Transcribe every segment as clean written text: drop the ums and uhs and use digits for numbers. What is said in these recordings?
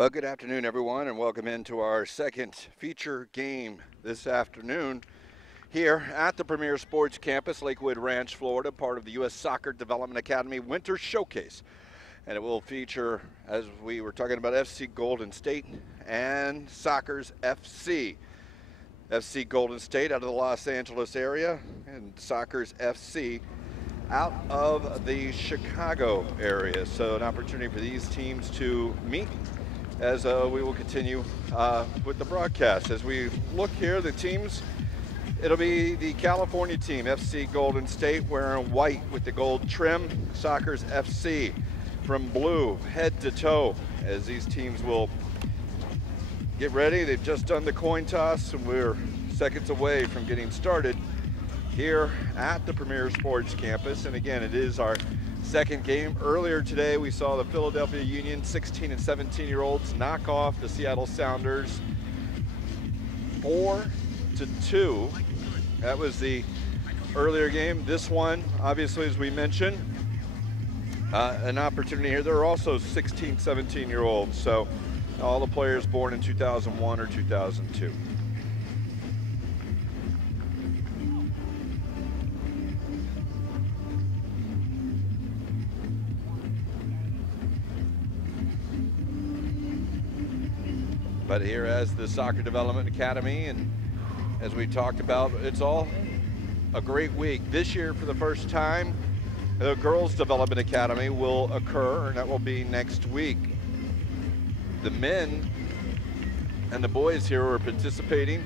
Well, good afternoon, everyone, and welcome into our second feature game this afternoon here at the Premier Sports Campus, Lakewood Ranch, Florida, part of the U.S. Soccer Development Academy Winter Showcase. And it will feature, as we were talking about, FC Golden State and Soccer's FC. FC Golden State out of the Los Angeles area, and Soccer's FC out of the Chicago area. So an opportunity for these teams to meet as we will continue with the broadcast. As we look here, the teams, it'll be the California team, FC Golden State, wearing white with the gold trim. Soccer's FC from blue, head to toe, as these teams will get ready. They've just done the coin toss, and we're seconds away from getting started here at the Premier Sports Campus. And again, it is our second game. Earlier today, we saw the Philadelphia Union 16 and 17-year-olds knock off the Seattle Sounders 4-2. That was the earlier game. This one, obviously, as we mentioned, an opportunity here. There are also 16, 17-year-olds, so all the players born in 2001 or 2002. But here as the Soccer Development Academy, and as we talked about, it's all a great week. This year, for the first time, the Girls Development Academy will occur, and that will be next week. The men and the boys here who are participating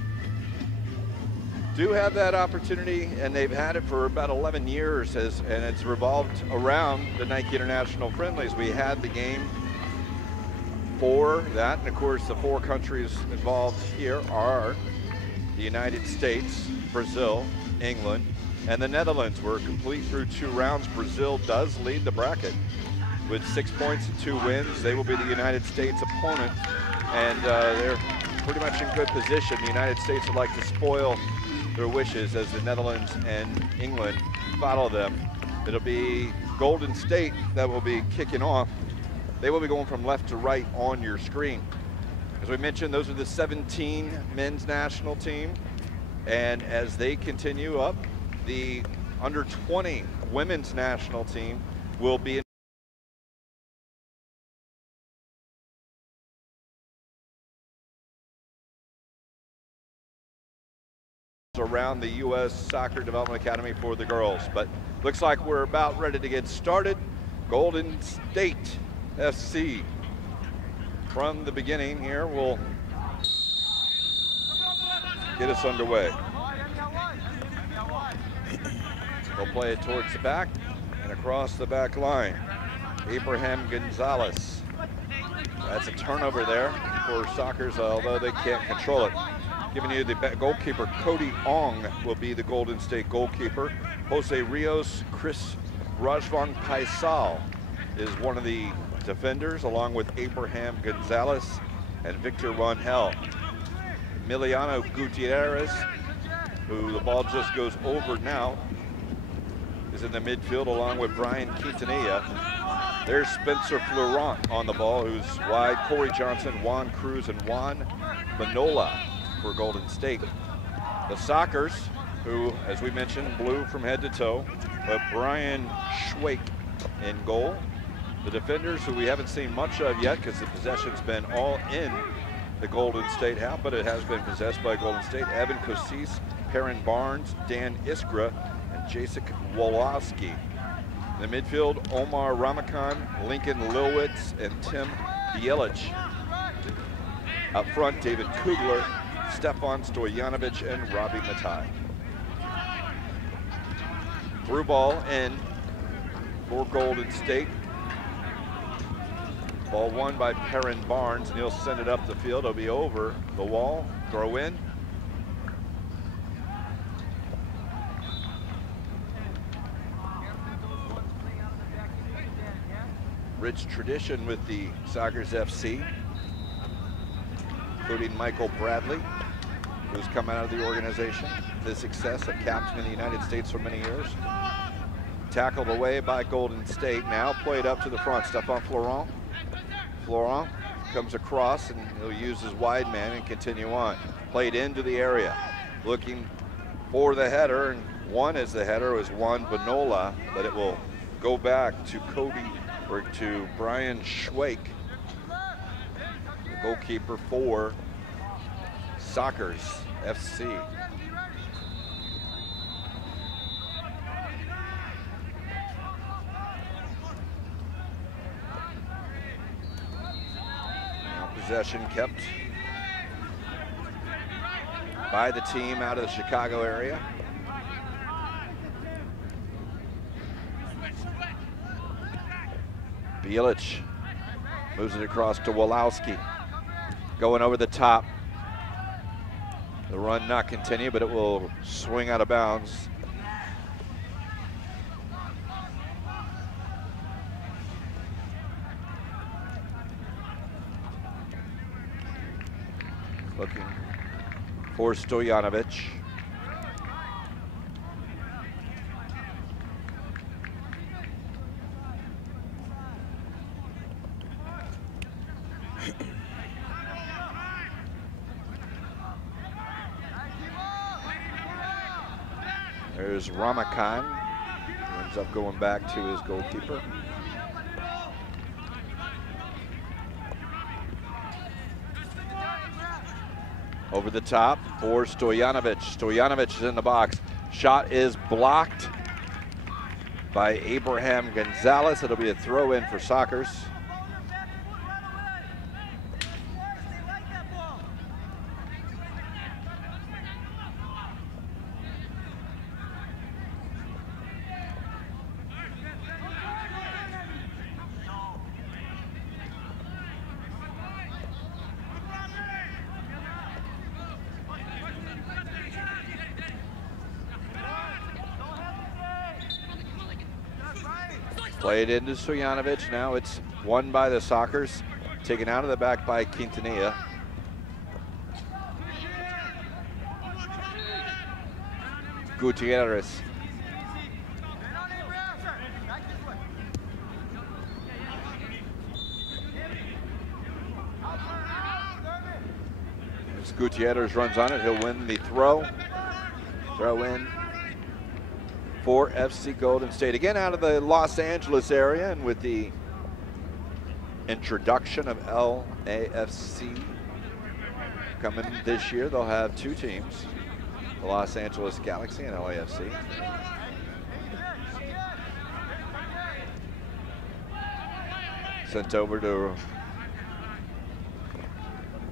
do have that opportunity, and they've had it for about 11 years, and it's revolved around the Nike International Friendlies. We had the game for that, and of course the four countries involved here are the United States, Brazil, England, and the Netherlands. We're complete through 2 rounds. Brazil does lead the bracket with 6 points and 2 wins. They will be the United States opponent, and they're pretty much in good position. The United States would like to spoil their wishes as the Netherlands and England follow them. It'll be Golden State that will be kicking off. They will be going from left to right on your screen. As we mentioned, those are the 17 men's national team. And as they continue up, the under 20 women's national team will be around the U.S. Soccer Development Academy for the girls. But looks like we're about ready to get started. Golden State FC from the beginning here will get us underway. They'll play it towards the back and across the back line. Abraham Gonzalez. That's a turnover there for Soccer's, although they can't control it. Giving you the goalkeeper, Cody Ong will be the Golden State goalkeeper. Jose Rios, Chris Rajvan Paisal is one of the defenders, along with Abraham Gonzalez and Victor Rangel. Emiliano Gutierrez, who the ball just goes over now, is in the midfield along with Brian Quintanilla. There's Spencer Florent on the ball, who's wide. Corey Johnson, Juan Cruz, and Juan Manola for Golden State. The Sockers, who, as we mentioned, blue from head to toe, but Brian Schwake in goal. The defenders, who we haven't seen much of yet because the possession's been all in the Golden State half, but it has been possessed by Golden State. Evan Kosis, Perrin Barnes, Dan Iskra, and Jacek Wolowski. In the midfield, Omar Ramakan, Lincoln Lilwitz, and Tim Bielich. Up front, David Kugler, Stefan Stojanovic, and Robbie Matai. Through ball in for Golden State. Ball won by Perrin Barnes, and he'll send it up the field. It'll be over the wall, throw in. Rich tradition with the Soccer's FC, including Michael Bradley, who's come out of the organization. The success, a captain in the United States for many years. Tackled away by Golden State, now played up to the front. Stefan Florent comes across, and he'll use his wide man and continue on. Played into the area, looking for the header, and one is the header was Juan Benola, but it will go back to Brian Schwake, the goalkeeper for Sockers FC. Now possession kept by the team out of the Chicago area. Bielich moves it across to Wolowski. Going over the top. The run not continue, but it will swing out of bounds. Looking for Stojanovic. There's Ramakan, who ends up going back to his goalkeeper. Over the top for Stojanovic. Stojanovic is in the box. Shot is blocked by Abraham Gonzalez. It'll be a throw in for Sockers. Played into Stojanovic. Now it's won by the Sockers. Taken out of the back by Quintanilla. Gutierrez. As Gutierrez runs on it, he'll win the throw. Throw in for FC Golden State. Again, out of the Los Angeles area, and with the introduction of LAFC coming this year, they'll have two teams, the Los Angeles Galaxy and LAFC. Sent over to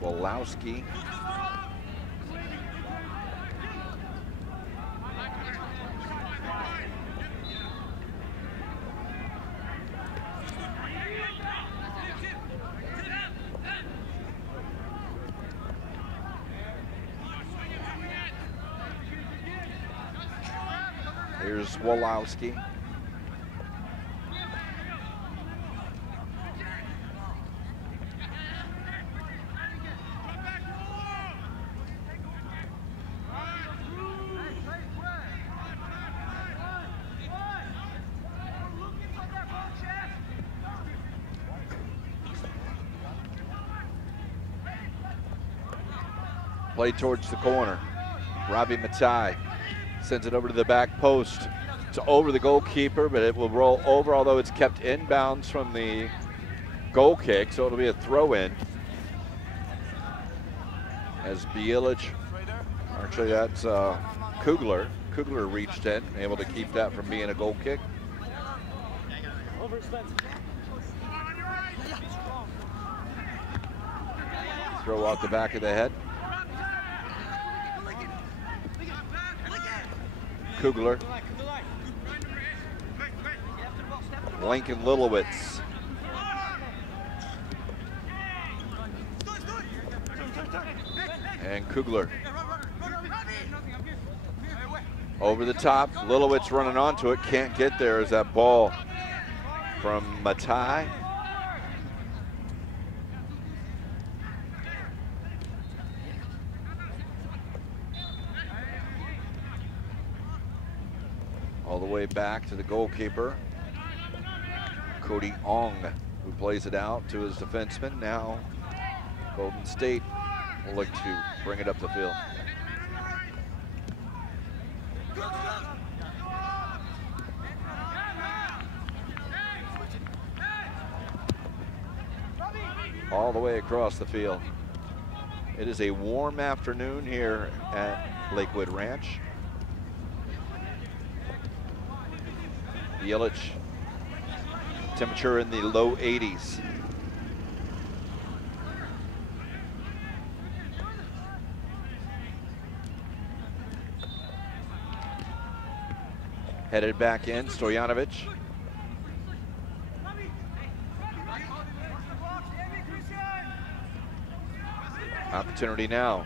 Wolowski. Here's Wolowski. Play towards the corner. Robbie Matai sends it over to the back post. It's over the goalkeeper, but it will roll over, although it's kept inbounds from the goal kick, so it'll be a throw in. As Bielich, actually that's Kugler. Kugler reached in, able to keep that from being a goal kick. Throw off the back of the head. Kugler. Lincoln Littlewitz. And Kugler. Over the top, Littlewitz running onto it, can't get there as that ball from Matai. All the way back to the goalkeeper, Cody Ong, who plays it out to his defenseman. Now Golden State will look to bring it up the field. All the way across the field. It is a warm afternoon here at Lakewood Ranch. Yelich, temperature in the low 80s. Headed back in, Stojanovic. Opportunity now.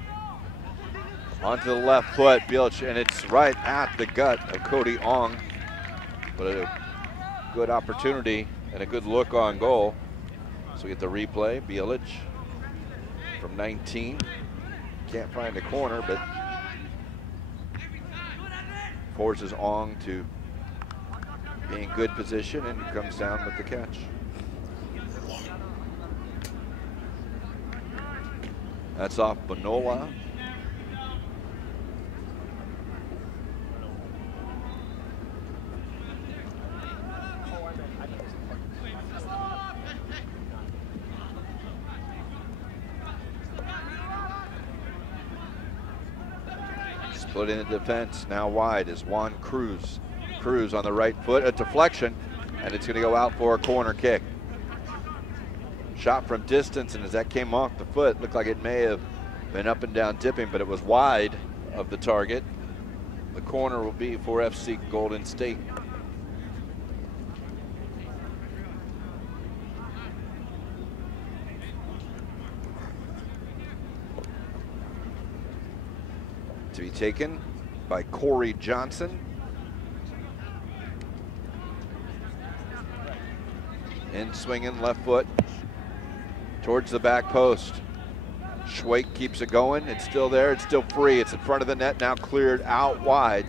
Onto the left foot, Yelich, and it's right at the gut of Cody Ong. But a good opportunity and a good look on goal. So we get the replay. Yelich from 19. Can't find the corner, but forces Ong to be in good position and comes down with the catch. That's off Bonola. Split in the defense, now wide is Juan Cruz. Cruz on the right foot, a deflection, and it's gonna go out for a corner kick. Shot from distance, and as that came off the foot, looked like it may have been up and down dipping, but it was wide of the target. The corner will be for FC Golden State. To be taken by Corey Johnson. In swinging left foot towards the back post. Schwake keeps it going. It's still there. It's still free. It's in front of the net, now cleared out wide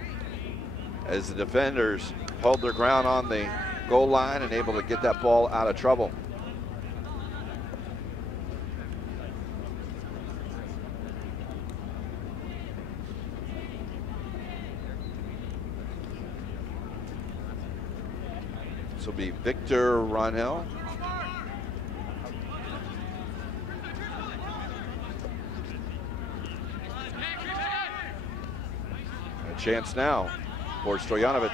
as the defenders hold their ground on the goal line and able to get that ball out of trouble. This will be Victor Ronell. A chance now for Stojanovic.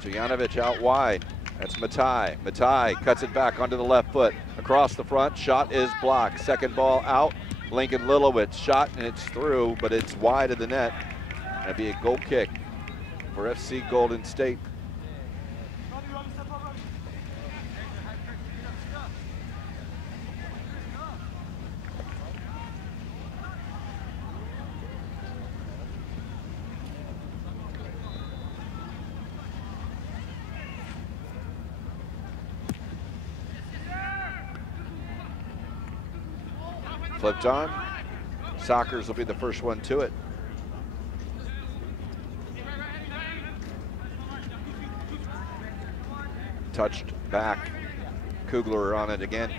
Stojanovic out wide. That's Matai. Matai cuts it back onto the left foot. Across the front, shot is blocked. Second ball out. Lincoln Lilowitz shot and it's through, but it's wide of the net. That'd be a goal kick for FC Golden State. Flipped on. Sockers will be the first one to it. Touched back. Kugler on it again.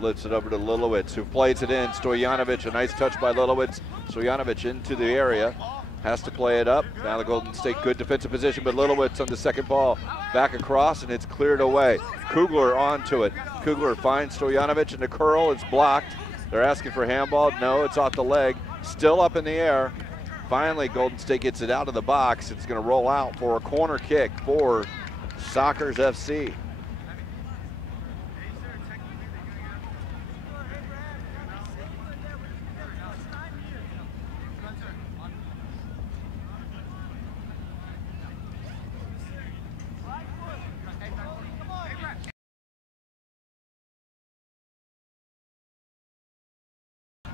Lifts it over to Lilowitz, who plays it in. Stojanovic, a nice touch by Lilowitz. Stojanovic into the area. Has to play it up. Now the Golden State, good defensive position, but Lilowitz on the second ball. Back across, and it's cleared away. Kugler onto it. Kugler finds Stojanovic, and the curl is blocked. They're asking for handball. No, it's off the leg. Still up in the air. Finally, Golden State gets it out of the box. It's going to roll out for a corner kick for Sockers FC.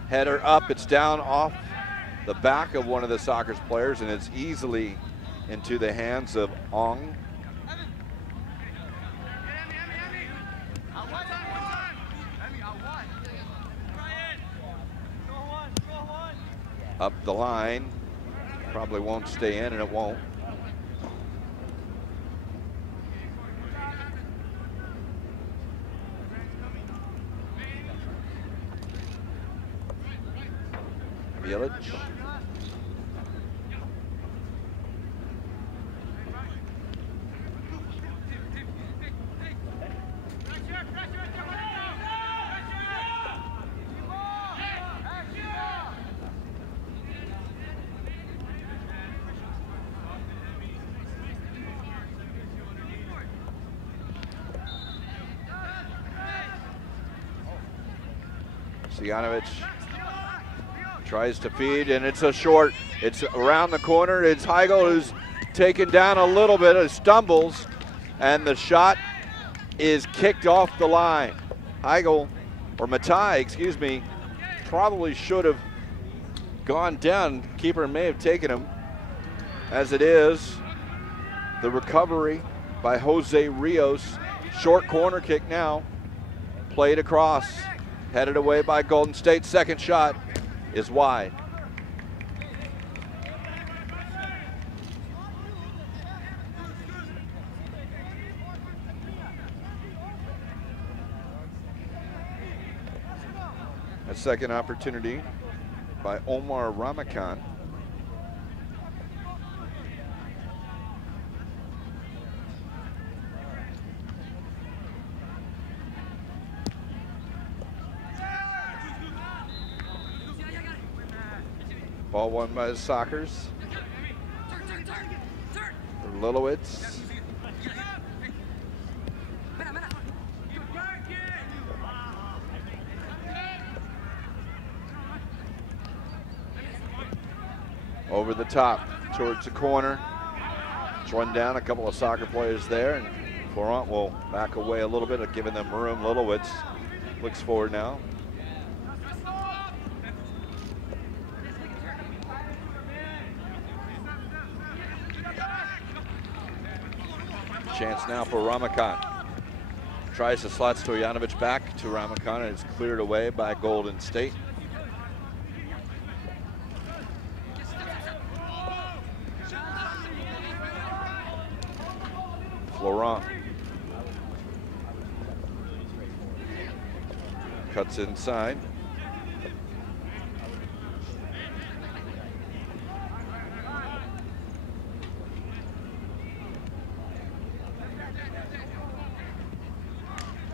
Header up, it's down off the back of one of the Sockers players, and it's easily into the hands of Ong. Up the line, probably won't stay in, and it won't. Village. Stojanovic tries to feed, and it's a short. It's around the corner. It's Heigl who's taken down a little bit, stumbles, and the shot is kicked off the line. Heigl, or Matai, excuse me, probably should have gone down. Keeper may have taken him. As it is, the recovery by Jose Rios. Short corner kick now. Played across. Headed away by Golden State. Second shot is wide. A second opportunity by Omar Ramakan. Ball won by the Sockers. For Lilowitz. Over the top towards the corner. It's run down, a couple of soccer players there, and Florent will back away a little bit, giving them room. Lilowitz looks forward now. Chance now for Ramakan. Tries to slot Stojanovic back to Ramakan, and it's cleared away by Golden State. Florent cuts inside.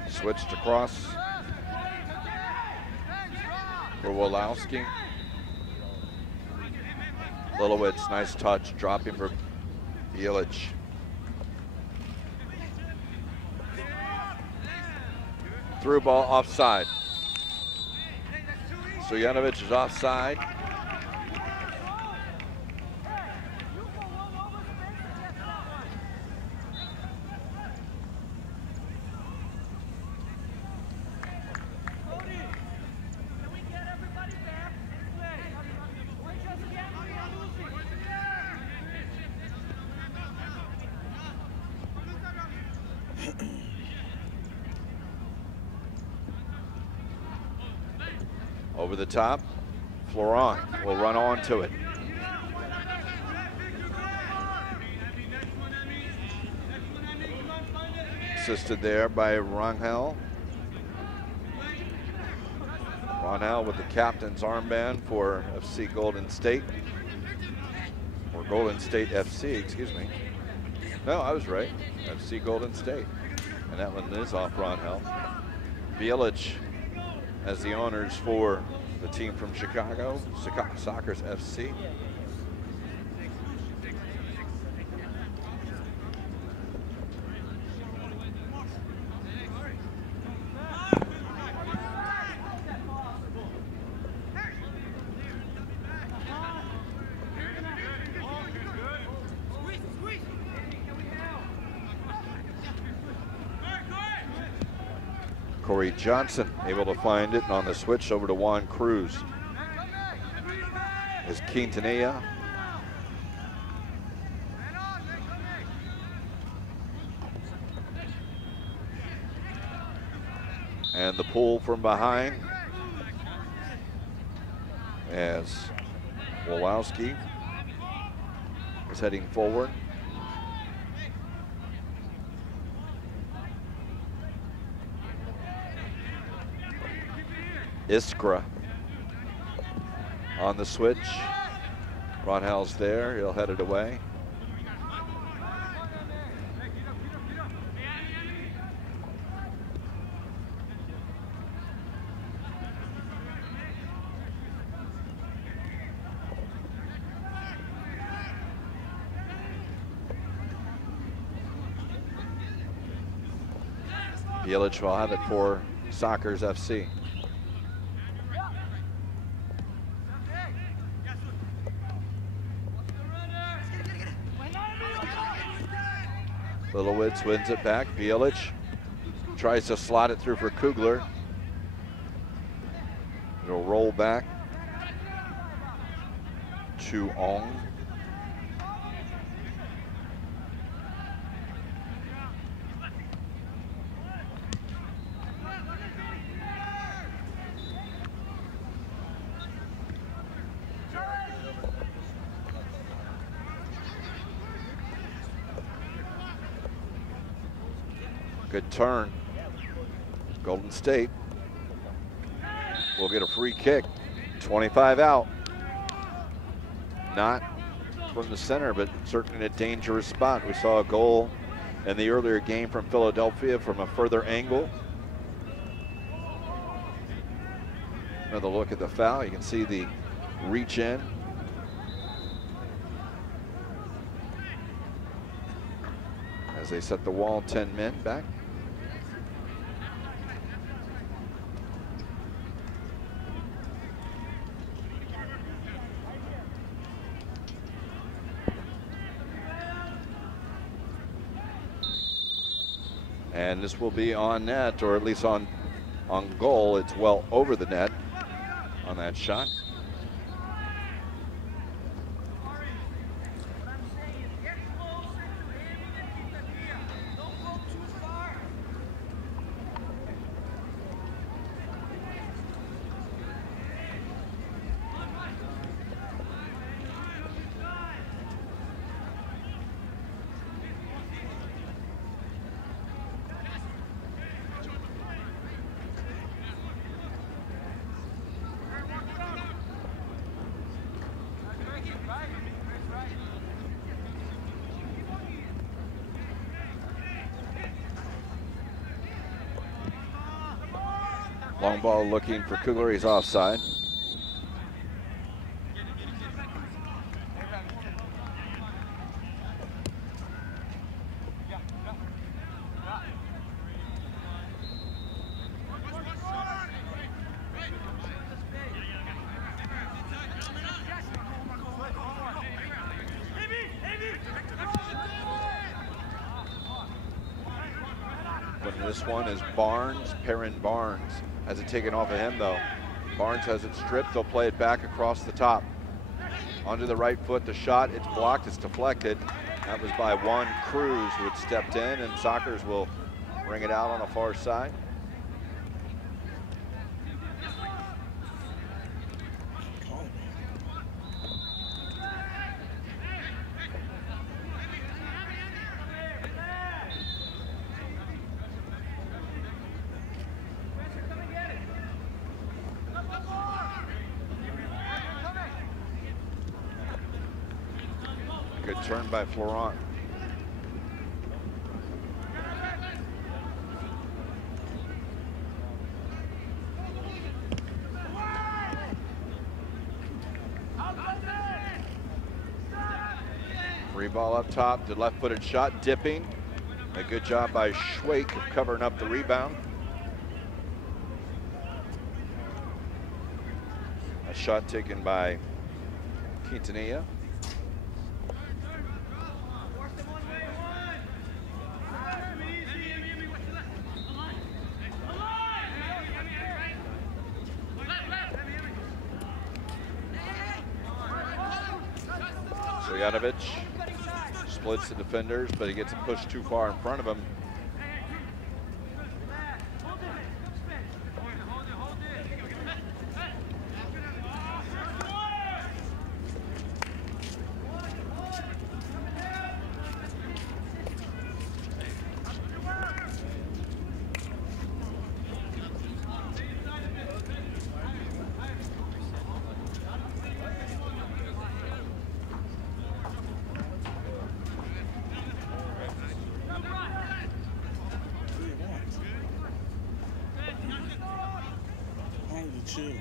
Switched across for Wolowski. Lilowitz, nice touch, dropping for Jelic. Through ball offside. Stojanovic is offside. Over the top, Florent will run on to it. Assisted there by Rangel. Rangel with the captain's armband for FC Golden State. Or Golden State FC, excuse me. No, I was right. FC Golden State. And that one is off Rangel. Jelic as the owners for the team from Chicago, Sockers FC. Corey Johnson able to find it on the switch over to Juan Cruz. Is Quintanilla. And the pull from behind as Wolowski is heading forward. Iskra on the switch. Ronhal's there, he'll head it away. Bielich will have it for Sockers FC. Littlewitz wins it back. Bielich tries to slot it through for Kugler. It'll roll back to Ong. Good turn. Golden State will get a free kick. 25 out. Not from the center, but certainly in a dangerous spot. We saw a goal in the earlier game from Philadelphia from a further angle. Another look at the foul. You can see the reach in. As they set the wall, 10 men back. And this will be on net, or at least on goal. It's well over the net on that shot. Long ball looking for Kugler, he's offside. This one is Barnes, Perrin Barnes. Has it taken off of him though. Barnes has it stripped, they'll play it back across the top. Onto the right foot, the shot, it's blocked, it's deflected. That was by Juan Cruz who had stepped in, and Sockers will bring it out on the far side. Good turn by Florent. Free ball up top, the left-footed shot, dipping. A good job by Schwake of covering up the rebound. A shot taken by Quintanilla. Stojanovic splits the defenders, but he gets it pushed too far in front of him. 2.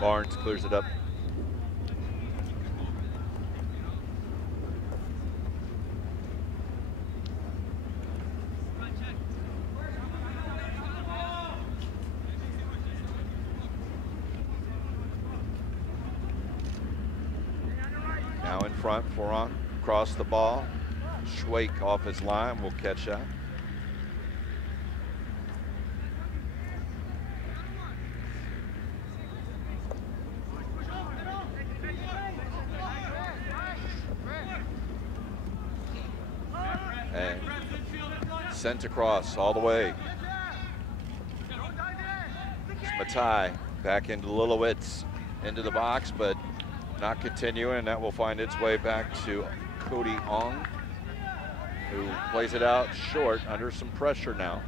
Barnes clears it up. Now in front, Foran across the ball. Schwake off his line will catch that. And sent across all the way. Matai back into Lilowitz, into the box, but not continuing. That will find its way back to Cody Ong, who plays it out short under some pressure now.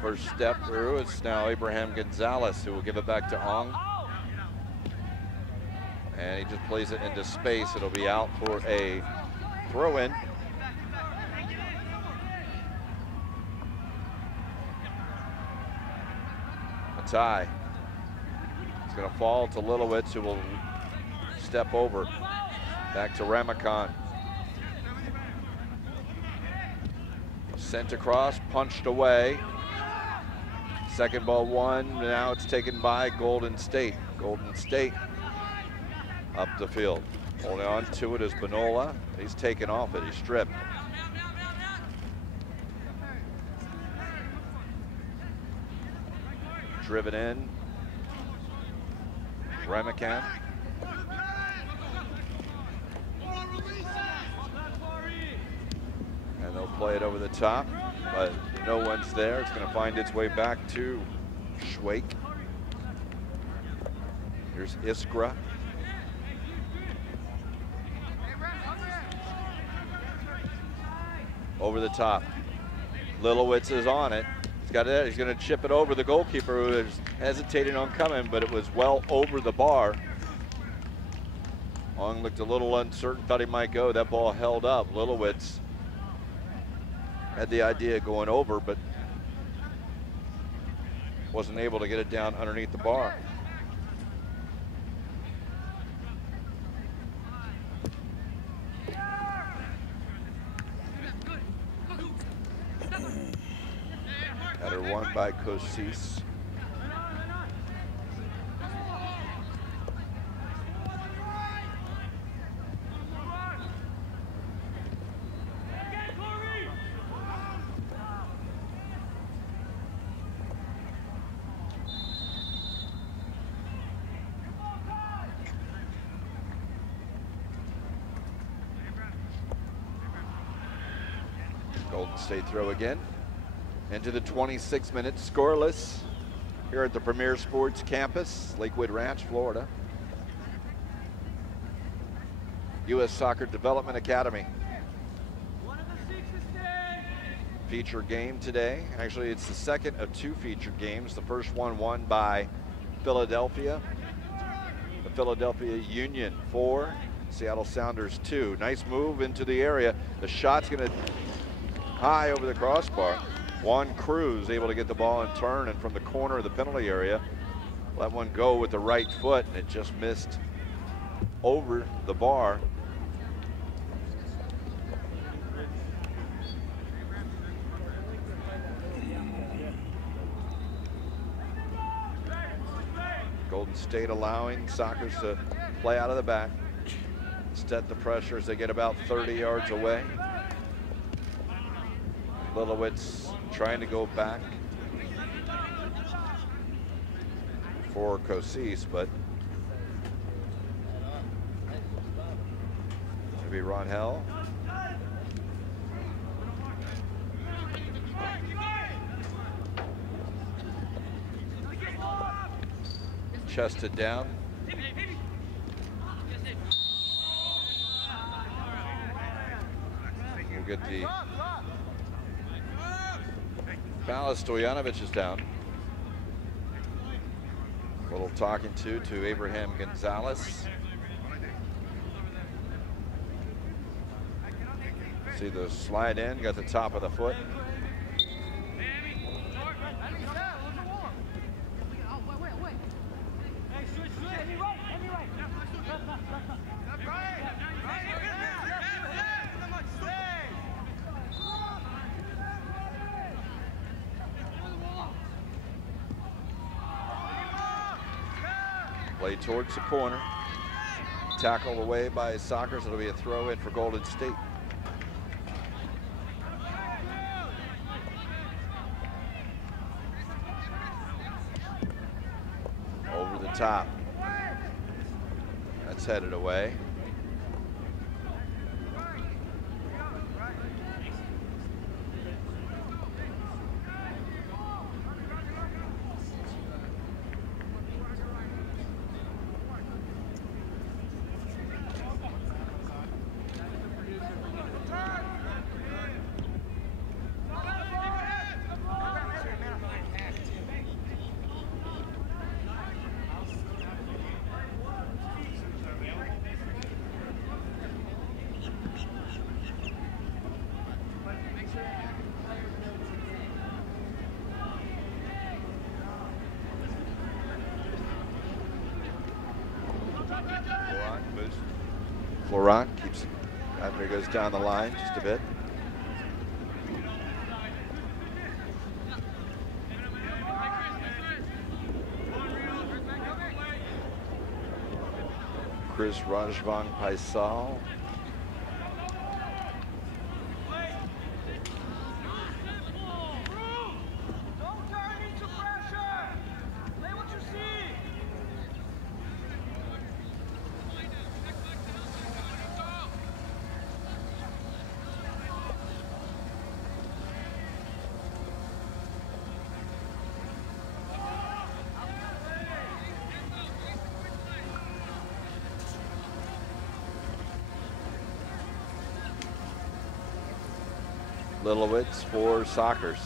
First step through, it's now Abraham Gonzalez who will give it back to Ong. And he just plays it into space. It'll be out for a throw-in. Matai. It's going to fall to Lilowitz, who will step over. Back to Ramakan. Sent across, punched away. Second ball one, now it's taken by Golden State. Golden State up the field. Holding on to it is Benola. He's taken off it, he's stripped. Driven in. Ramakan. And they'll play it over the top, but no one's there. It's going to find its way back to Schwake. Here's Iskra. Over the top. Lilowitz is on it. He's got it. He's going to chip it over the goalkeeper, who is hesitating on coming, but it was well over the bar. Ong looked a little uncertain, thought he might go. That ball held up. Lilowitz had the idea of going over, but wasn't able to get it down underneath the bar. Header won by Kosis. Golden State throw again. Into the 26 minutes, scoreless here at the Premier Sports Campus, Lakewood Ranch, Florida. U.S. Soccer Development Academy. Feature game today. Actually, it's the second of two featured games. The first one won by Philadelphia. The Philadelphia Union 4, Seattle Sounders 2. Nice move into the area. The shot's going to high over the crossbar. Juan Cruz able to get the ball and turn, and from the corner of the penalty area, let one go with the right foot, and it just missed over the bar. Golden State allowing Sockers to play out of the back, set the pressure as they get about 30 yards away. Lilowitz trying to go back for Kosis, but maybe Ronhell. Chested down. look at the foul. Stojanovic is down. A little talking to Abraham Gonzalez. See the slide in, got the top of the foot. Play towards the corner. Tackled away by Sockers. It'll be a throw in for Golden State. Over the top. That's headed away. Laurent keeps, after he goes down the line just a bit. Chris Rajvang Paisal. Littlewitz for Sockers.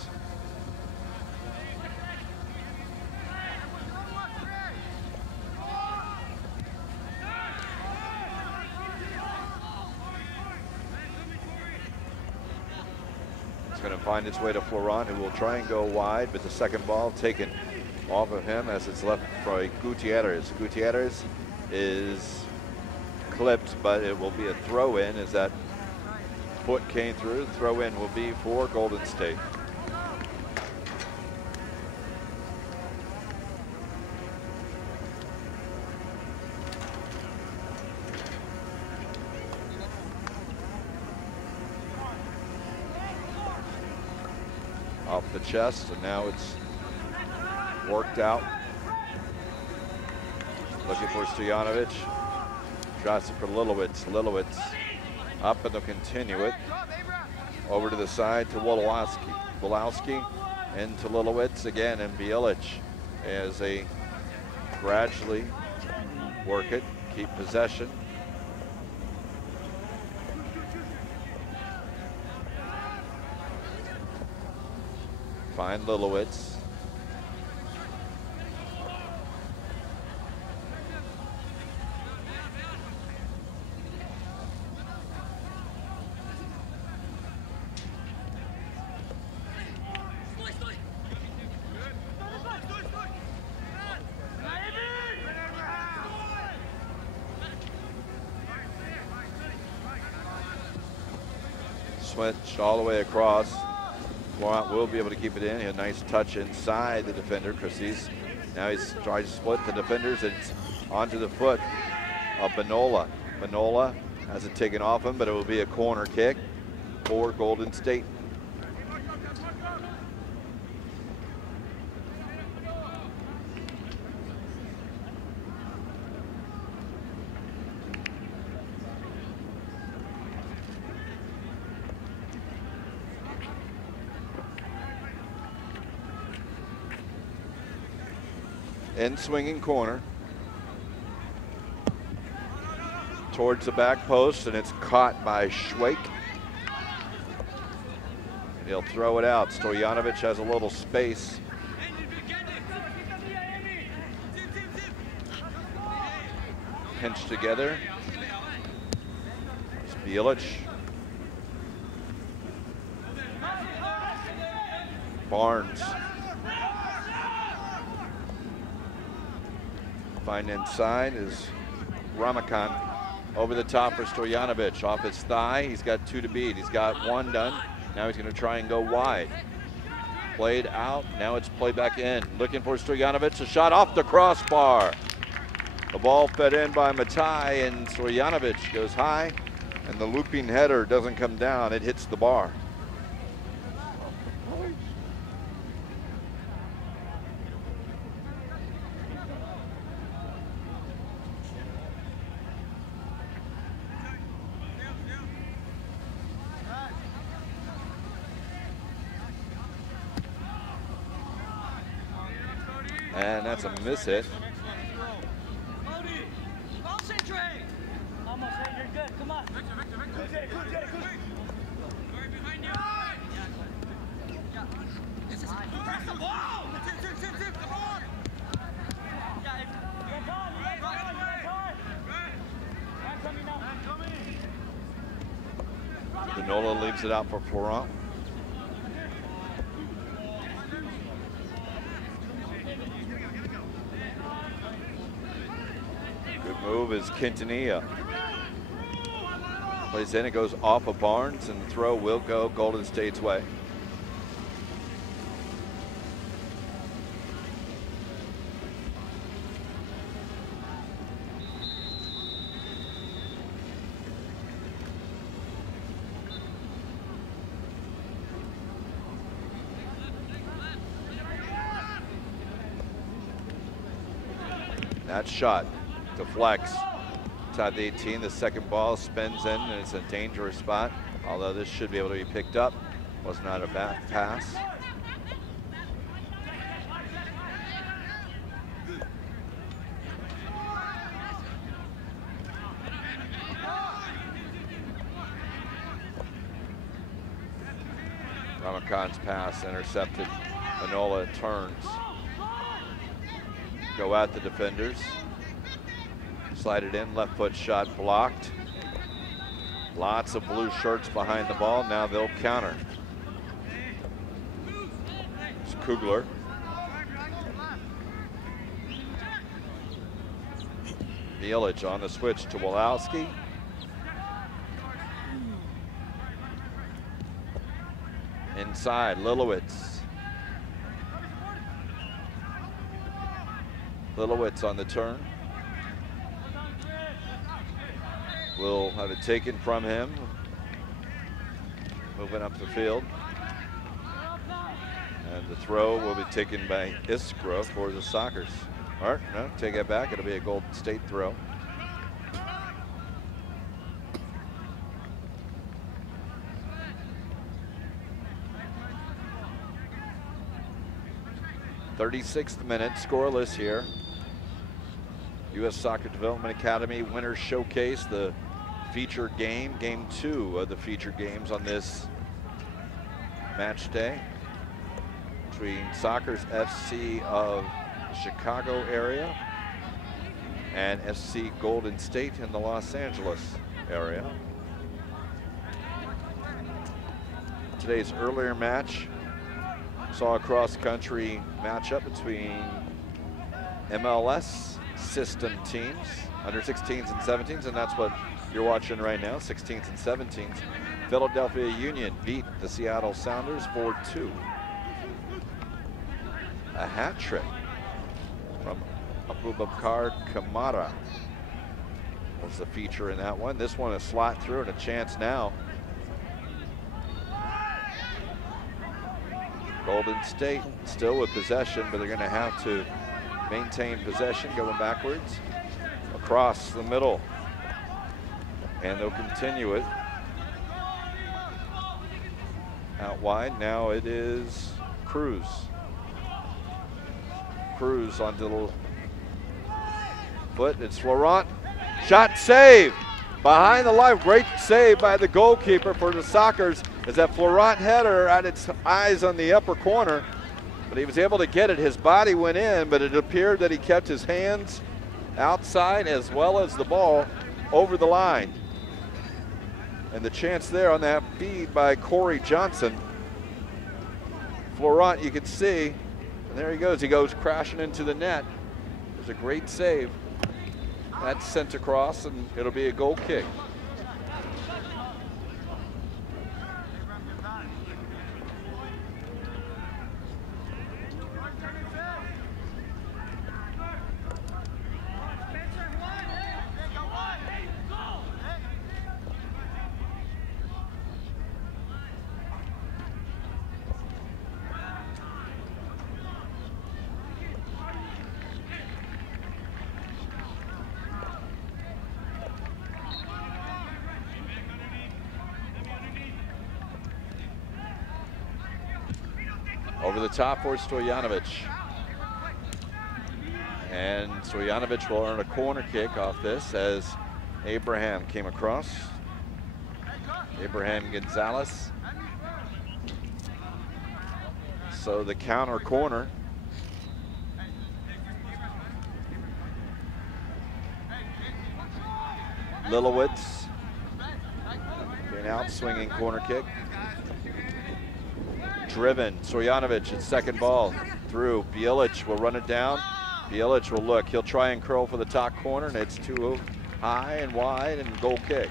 It's going to find its way to Florent, who will try and go wide, but the second ball taken off of him as it's left for Gutierrez. Gutierrez is clipped, but it will be a throw in as that foot came through. Throw in will be for Golden State. Off the chest, and now it's worked out. Looking for Stojanovic. Drops it for Littlewitz. Littlewitz up, and they'll continue it. Over to the side to Wolowski. Wolowski into Littlewitz again, and Bielich as they gradually work it, keep possession. Find Littlewitz. Switched all the way across. Laurent will be able to keep it in. He had a nice touch inside the defender because he's trying to split the defenders, and it's onto the foot of Benola. Benola has it taken off him, but it will be a corner kick for Golden State. In swinging corner towards the back post, and it's caught by Schweik. And he'll throw it out. Stojanovic has a little space. Pinched together. Bjelic. Barnes. Find inside is Ramakan. Over the top for Stojanovic. Off his thigh. He's got 2 to beat. He's got 1 done. Now he's going to try and go wide. Played out. Now it's played back in. Looking for Stojanovic. A shot off the crossbar. The ball fed in by Matai, and Stojanovic goes high, and the looping header doesn't come down. It hits the bar. And that's a miss hit. Vinola leaves it out for Florent. Good move is Quintanilla. Plays in, it goes off of Barnes, and the throw will go Golden State's way. That shot deflects inside the 18. The second ball spins in, and it's a dangerous spot. Although this should be able to be picked up. Was not a bad pass. Ramakan's pass intercepted. Vinola turns. Go at the defenders. Slide it in, left foot shot blocked. Lots of blue shirts behind the ball. Now they'll counter. It's Kugler. Bjelic on the switch to Wolowski. Inside, Lilowitz. Lilowitz on the turn. Will have it taken from him. Moving up the field. And the throw will be taken by Iskra for the Sockers. All right, no, take it back. It'll be a Golden State throw. .36th minute, scoreless here. U.S. Soccer Development Academy Winners Showcase, the featured game, game 2 of the featured games on this match day between Sockers FC of Chicago area and FC Golden State in the Los Angeles area. Today's earlier match saw a cross-country matchup between MLS system teams, under 16s and 17s, and that's what you're watching right now, 16s and 17s. Philadelphia Union beat the Seattle Sounders 4-2. A hat trick from Abubakar Kamara was the feature in that one. This one a slot through and a chance now. Golden State still with possession, but they're going to have to maintain possession going backwards across the middle. And they'll continue it out wide. Now it is Cruz. Cruz onto the foot. It's Florent. Shot save behind the line. Great save by the goalkeeper for the Sockers. as that Florent header had its eyes on the upper corner, but he was able to get it. His body went in, but it appeared that he kept his hands outside as well as the ball over the line. And the chance there on that feed by Corey Johnson. Florent, you can see, and there he goes crashing into the net. There's a great save. That's sent across, and it'll be a goal kick. Over the top for Stojanovic. And Stojanovic will earn a corner kick off this as Abraham came across. Abraham Gonzalez. So the counter corner. Lilowitz. An out swinging corner kick. Driven, Stojanovic, its second ball through. Bjelic will run it down. Bjelic will look. He'll try and curl for the top corner, and it's too high and wide, and goal kick.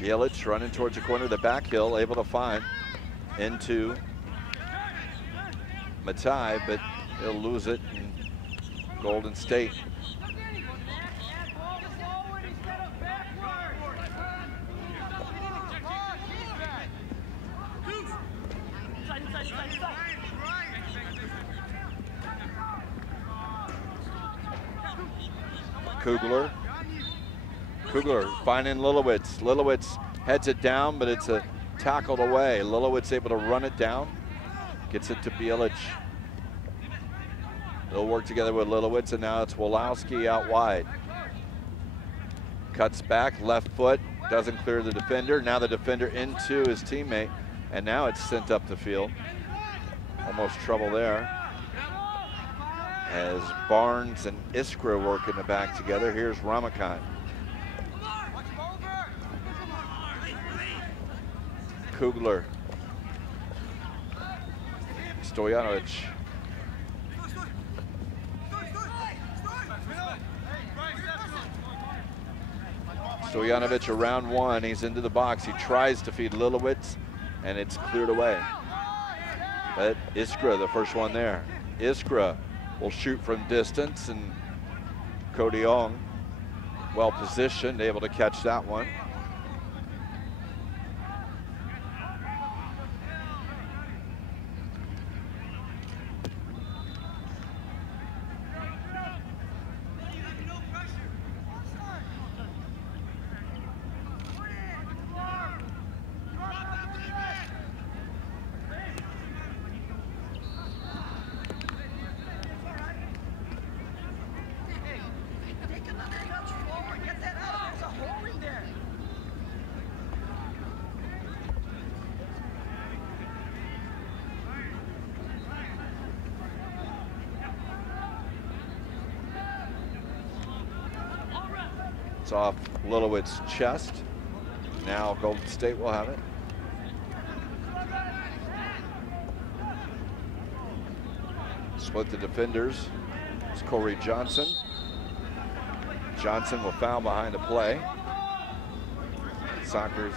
Bjelic running towards the corner of the back hill, able to find into Matai, but he'll lose it in Golden State. Kugler finding Lilowitz. Lilowitz heads it down, but it's a tackled away. Lilowitz able to run it down. Gets it to Bjelic. They'll work together with Lilowitz, and now it's Wolowski out wide. Cuts back, left foot, doesn't clear the defender. Now the defender into his teammate, and now it's sent up the field. Almost trouble there. As Barnes and Iskra work in the back together. Here's Ramakant. Kugler. Stojanovic. Stojanovic around one. He's into the box. He tries to feed Lilowitz, and it's cleared away. But Iskra, the first one there. Iskra will shoot from distance, and Cody Ong, well positioned, able to catch that one. It's off Lilowitz's chest. Now Golden State will have it. Split the defenders. It's Corey Johnson. Johnson will foul behind the play. Sockers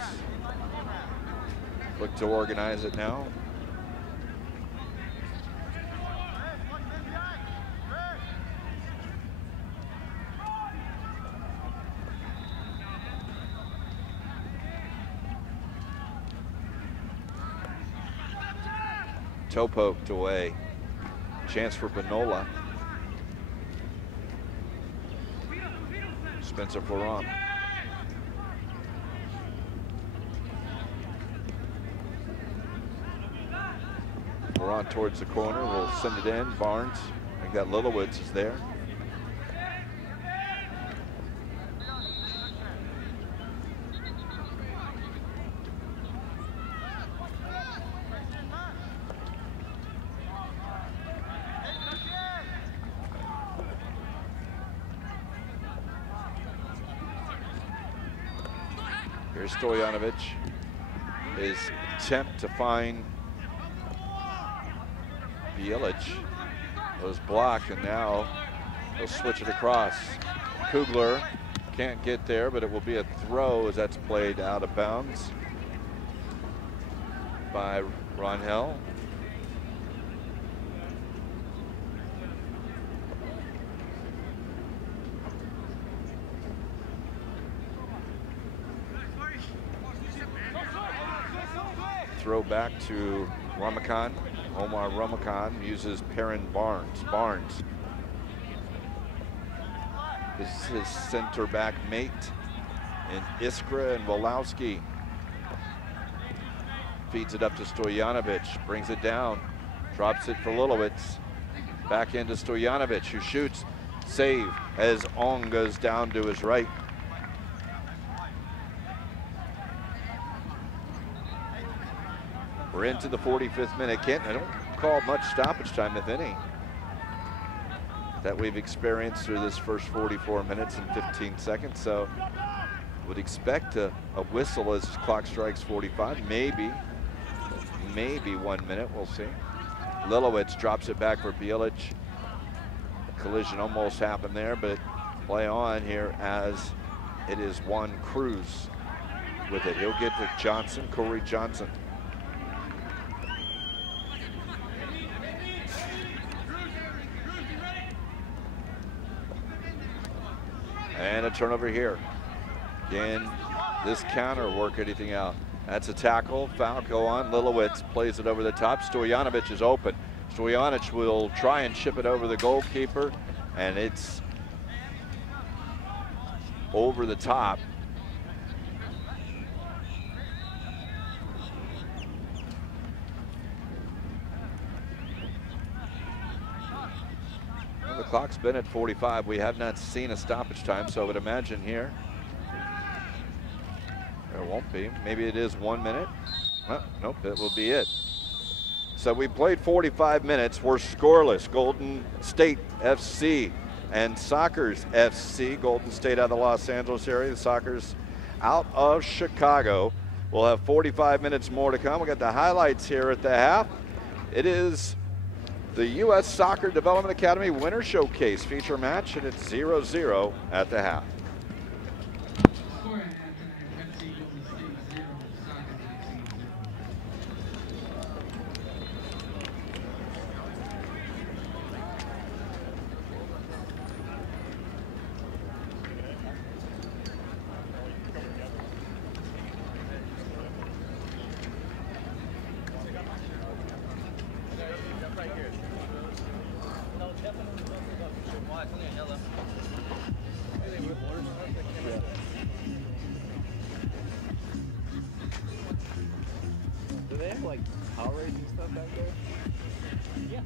look to organize it now. toe poked away. Chance for Benola. Spencer Florent. Florent towards the corner, will send it in. Barnes, I think that Lilowitz is there. Here's Stojanovic. His attempt to find Bjelic was blocked, and now he'll switch it across. Kugler can't get there, but it will be a throw as that's played out of bounds by Rangel. Throw back to Ramakan. Omar Ramakan uses Perrin Barnes. Barnes is his center back mate in Iskra and Wolowski. Feeds it up to Stojanovic, brings it down, drops it for Lilowitz. Back into Stojanovic, who shoots, save as Ong goes down to his right. We're into the 45th minute. I don't call much stoppage time, if any, that we've experienced through this first 44 minutes and 15 seconds. So would expect a whistle as clock strikes 45, maybe 1 minute, we'll see. Lilowitz drops it back for Bjelic. Collision almost happened there, but play on here as it is Juan Cruz with it. He'll get to Johnson, Corey Johnson. And a turnover here. Again, this counter work anything out. That's a tackle, foul go on. Lilowitz plays it over the top. Stojanovic is open. Stojanovic will try and chip it over the goalkeeper, and it's over the top. The clock's been at 45. We have not seen a stoppage time, so I would imagine here there won't be. Maybe it is 1 minute. Well, nope, it will be it. So we played 45 minutes. We're scoreless. Golden State FC and Sockers FC. Golden State out of the Los Angeles area. The Sockers out of Chicago. We'll have 45 minutes more to come. We got the highlights here at the half. It is the U.S. Soccer Development Academy Winter Showcase feature match, and it's 0-0 at the half. Do they have like power racing stuff back there? Yeah.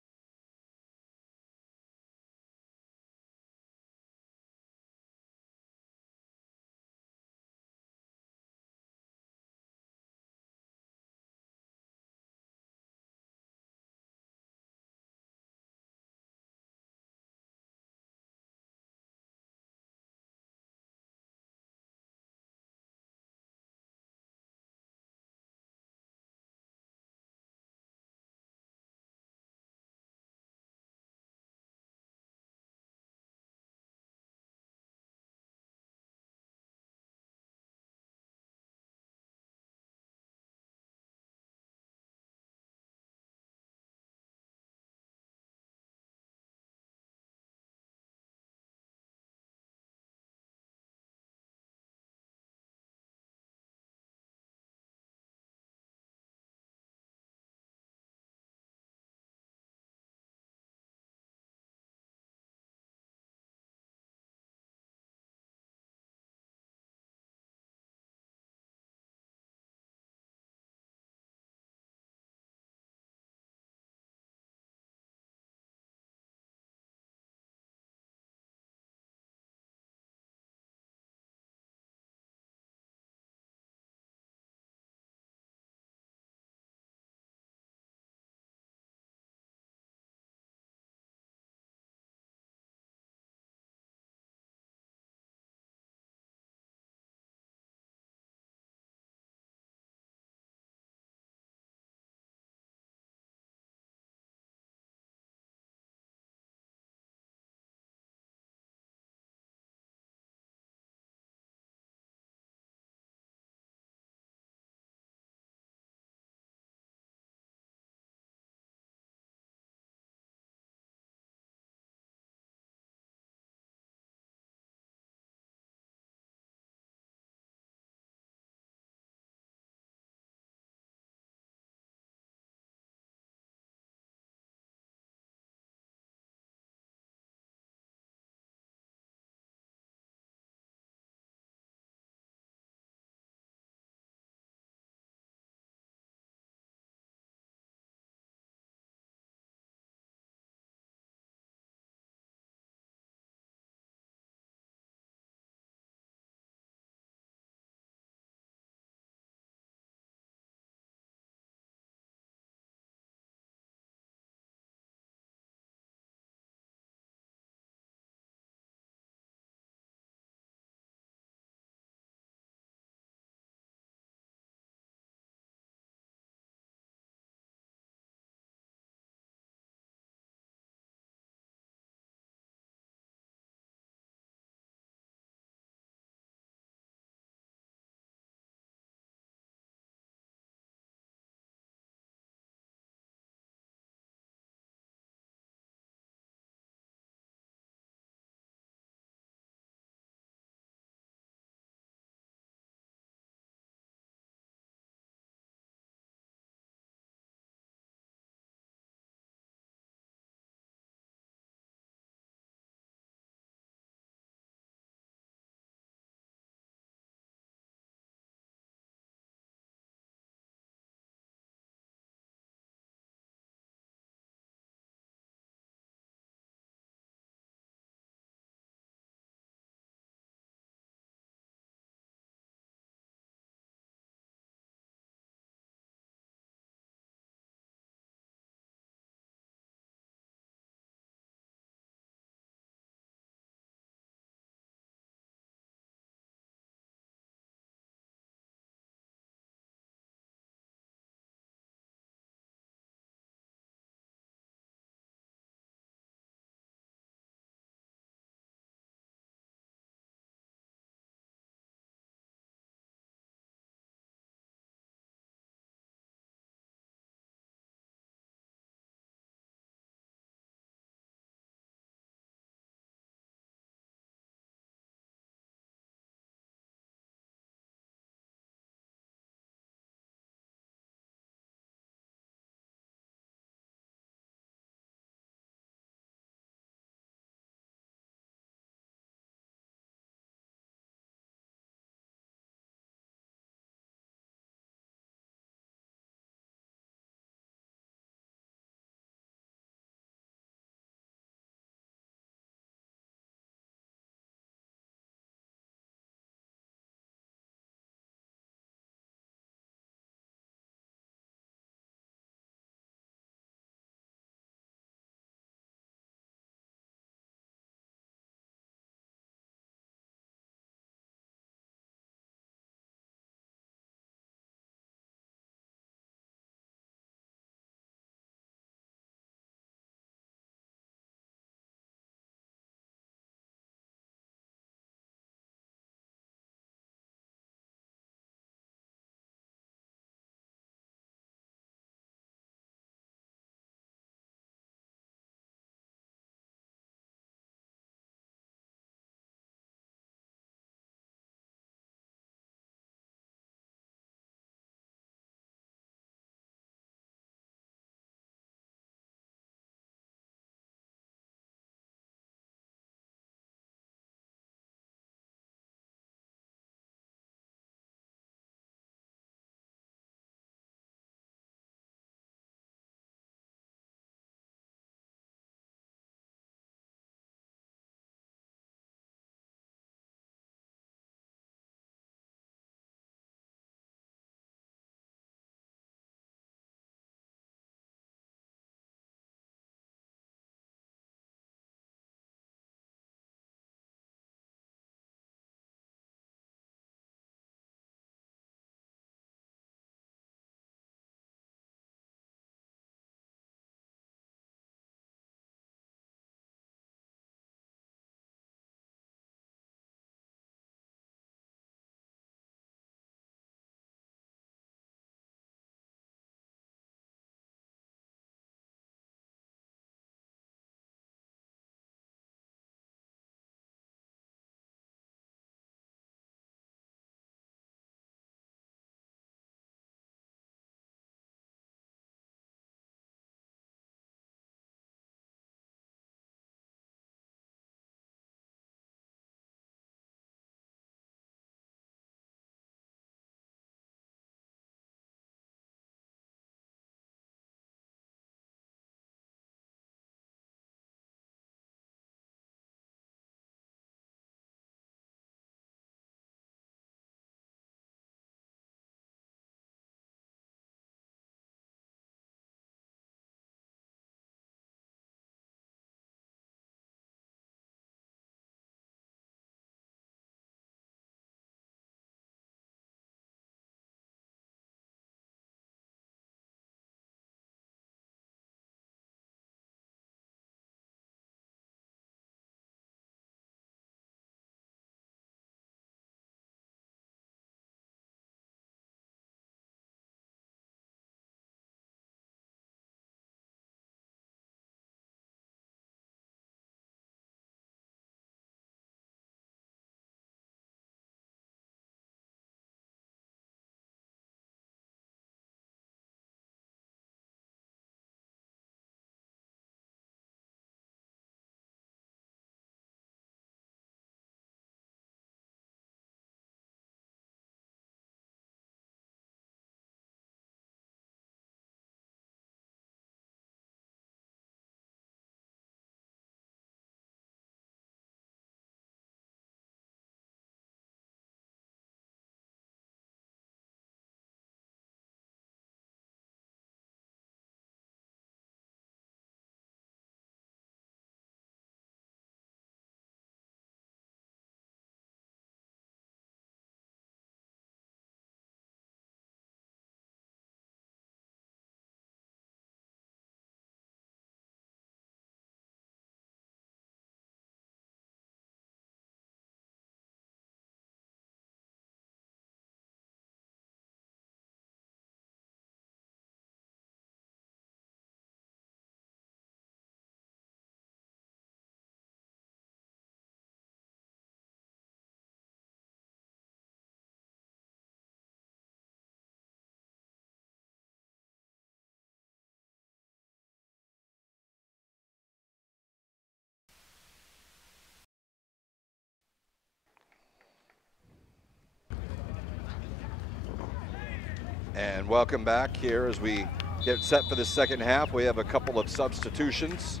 And welcome back here as we get set for the second half. We have a couple of substitutions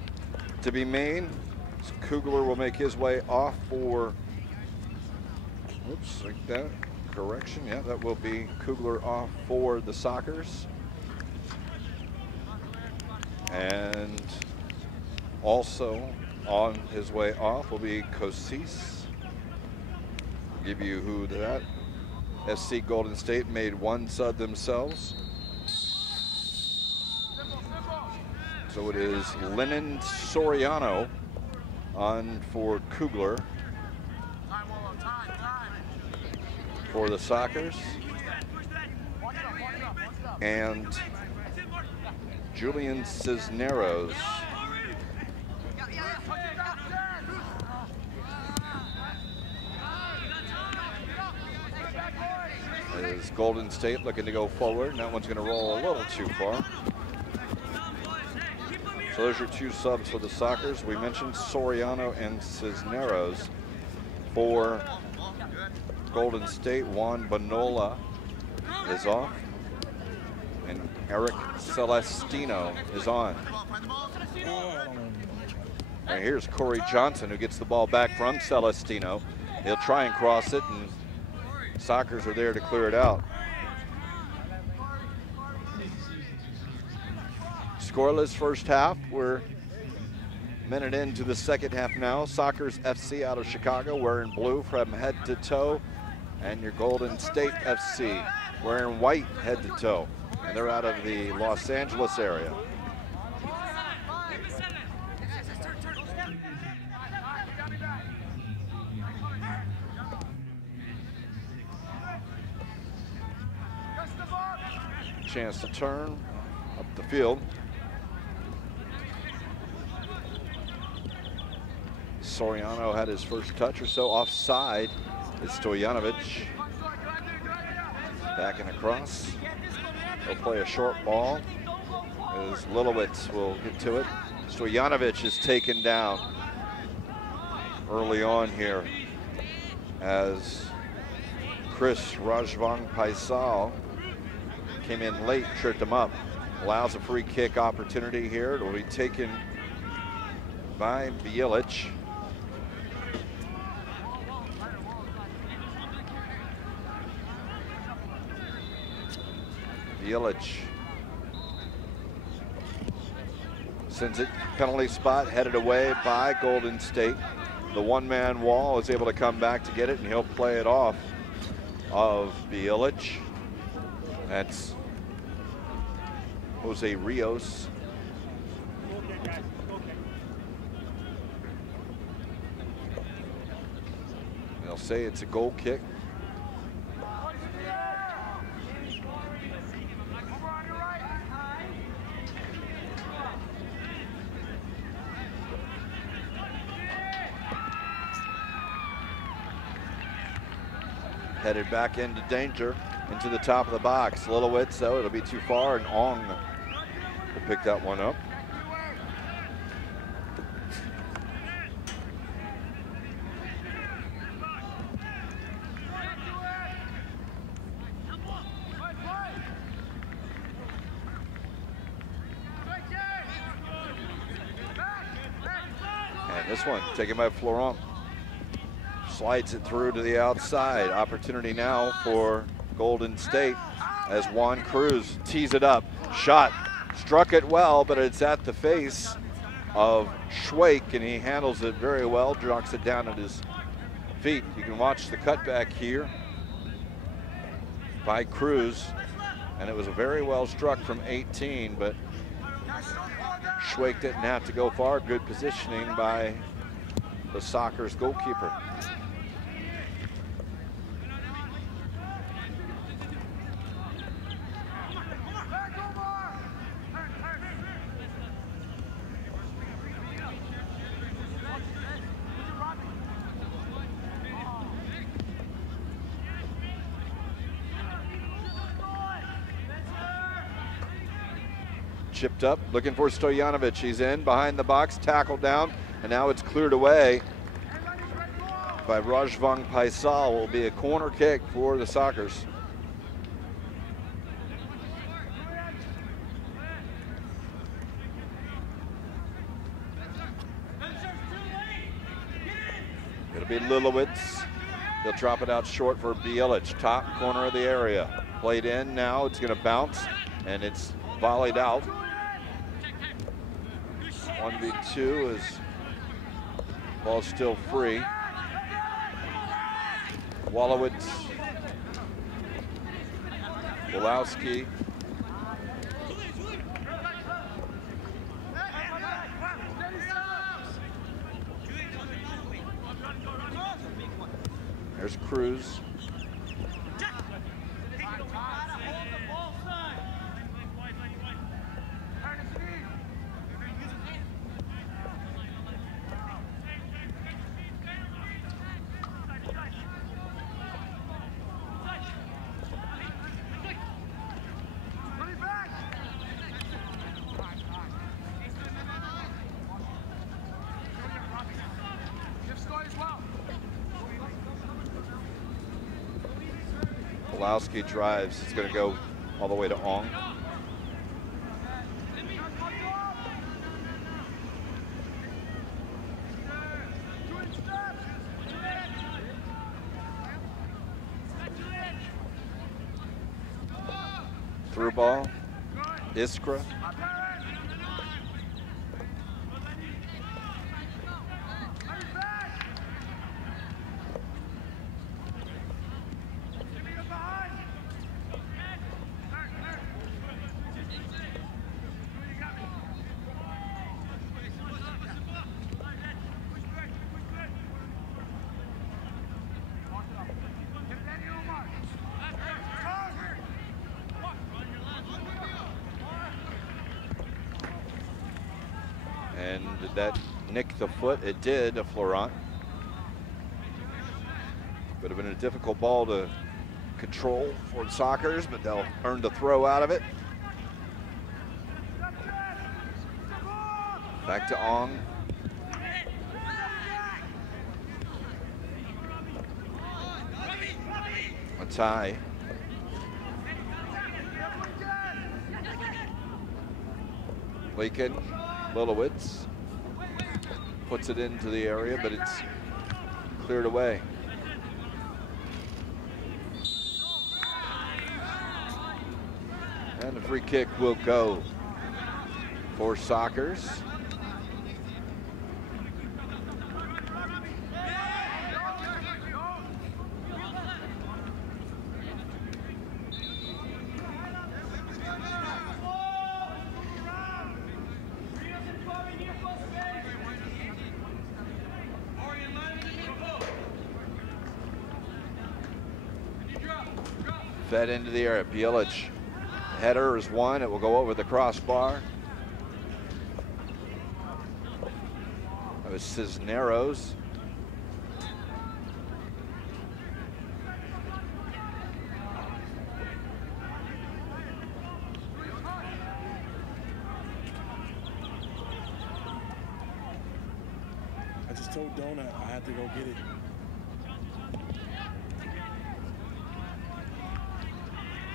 to be made. So Kugler will make his way off for, oops, like that, correction. Yeah, that will be Kugler off for the Sockers. And also on his way off will be Cosis. Give you who that. SC Golden State made one sub themselves. So it is Lennon Soriano on for Kugler for the Sockers. And Julian Cisneros is Golden State looking to go forward, and that one's going to roll a little too far. So those are two subs for the Sockers. We mentioned Soriano and Cisneros. For Golden State, Juan Bonola is off, and Eric Celestino is on. And here's Corey Johnson, who gets the ball back from Celestino. He'll try and cross it, and Sockers are there to clear it out. Scoreless first half. We're a minute into the second half now. Sockers FC out of Chicago wearing blue from head to toe. And your Golden State FC wearing white head to toe. And they're out of the Los Angeles area. Chance to turn up the field. Soriano had his first touch or so. Offside is Stojanovic. Backing across. He'll play a short ball as Lilowitz will get to it. Stojanovic is taken down early on here as Chris Rajvang Paisal came in late, tripped him up. Allows a free kick opportunity here. It will be taken by Bielich. Bielich sends it penalty spot, headed away by Golden State. The one-man wall is able to come back to get it, and he'll play it off of Bielich. That's Jose Rios. They'll say it's a goal kick. Headed back into danger, into the top of the box. Lilowitz, though, it'll be too far, and Ong will pick that one up. And this one taken by Florent. Slides it through to the outside. Opportunity now for Golden State as Juan Cruz tees it up. Shot, struck it well, but it's at the face of Schweik, and he handles it very well, knocks it down at his feet. You can watch the cutback here by Cruz, and it was a very well struck from 18, but Schweik didn't have to go far. Good positioning by the Sockers goalkeeper. Chipped up, looking for Stojanovic. He's in behind the box, tackled down, and now it's cleared away by Rajvang Paisal. Will be a corner kick for the Sockers. be Lilowitz. He'll drop it out short for Bielich, top corner of the area. Played in now, it's gonna bounce, and it's volleyed out. 1v2 as ball's still free. Wallowitz, Wolowski. There's Cruz. Wolowski drives, it's going to go all the way to Ong. Through ball, Iskra. And did that nick the foot? It did, a Florent. Would have been a difficult ball to control for the Sockers, but they'll earn the throw out of it. Back to Ong. A tie. Leakin. Lilowitz puts it into the area, but it's cleared away. And the free kick will go for Sockers. Fed into the area. Bielich. Header is one. It will go over the crossbar. That was Cisneros. I just told Donut I had to go get it.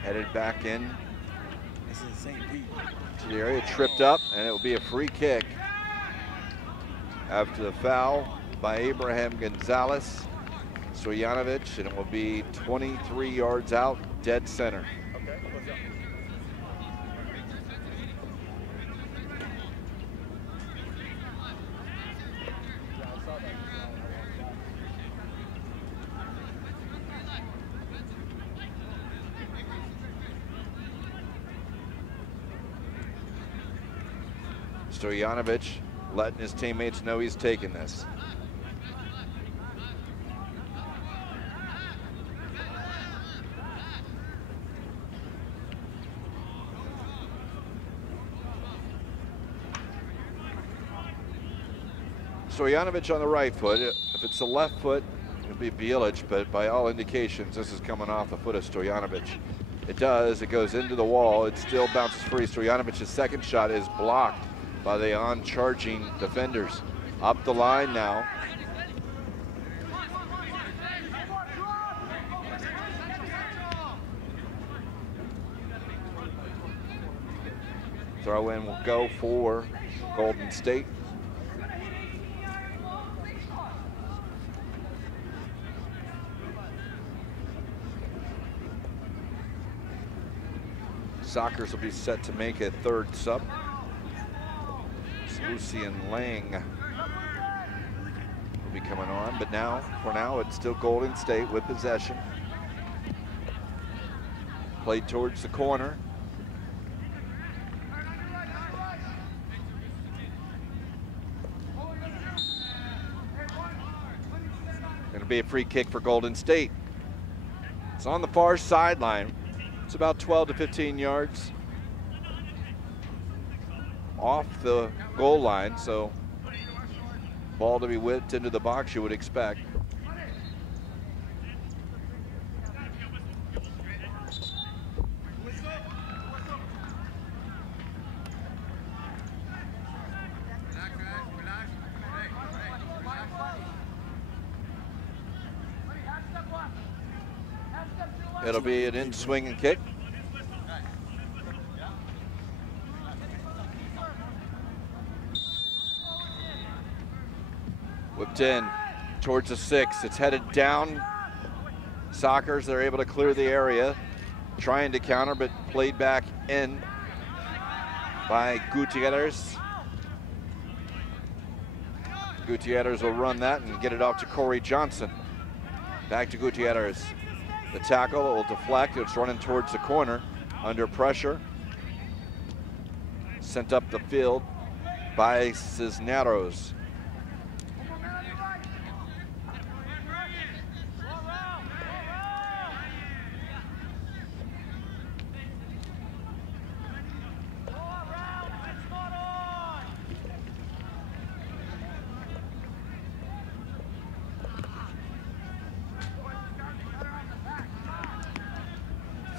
Headed back in This is St. Pete. to the area, tripped up, and it will be a free kick after the foul by Abraham Gonzalez. Stojanovic, and it will be 23 yards out, dead center. Okay, let's go. Stojanovic letting his teammates know he's taking this. Stojanovic on the right foot. If it's the left foot, it'll be Bielich, but by all indications, this is coming off the foot of Stojanovic. It does, it goes into the wall, it still bounces free. Stojanovic's second shot is blocked by the on-charging defenders. Up the line now. Throw in will go for Golden State. Sockers will be set to make a third sub. Lucian Lang will be coming on, but now, for now, it's still Golden State with possession. Played towards the corner. Going to be a free kick for Golden State. It's on the far sideline. It's about 12 to 15 yards off the goal line, so ball to be whipped into the box, you would expect. It'll be an in-swinging kick. Whipped in towards the 6. It's headed down. Sockers, they're able to clear the area, trying to counter, but played back in by Gutierrez. Gutierrez will run that and get it off to Corey Johnson. Back to Gutierrez. The tackle, it will deflect. It's running towards the corner under pressure. Sent up the field by Cisneros.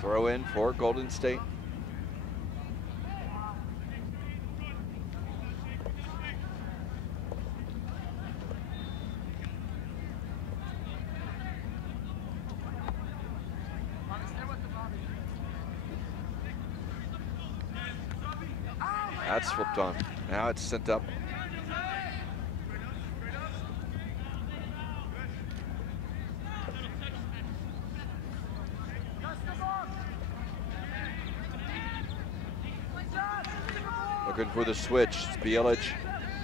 Throw in for Golden State. That's flipped on. Now it's sent up. Looking for the switch. It's Bielich.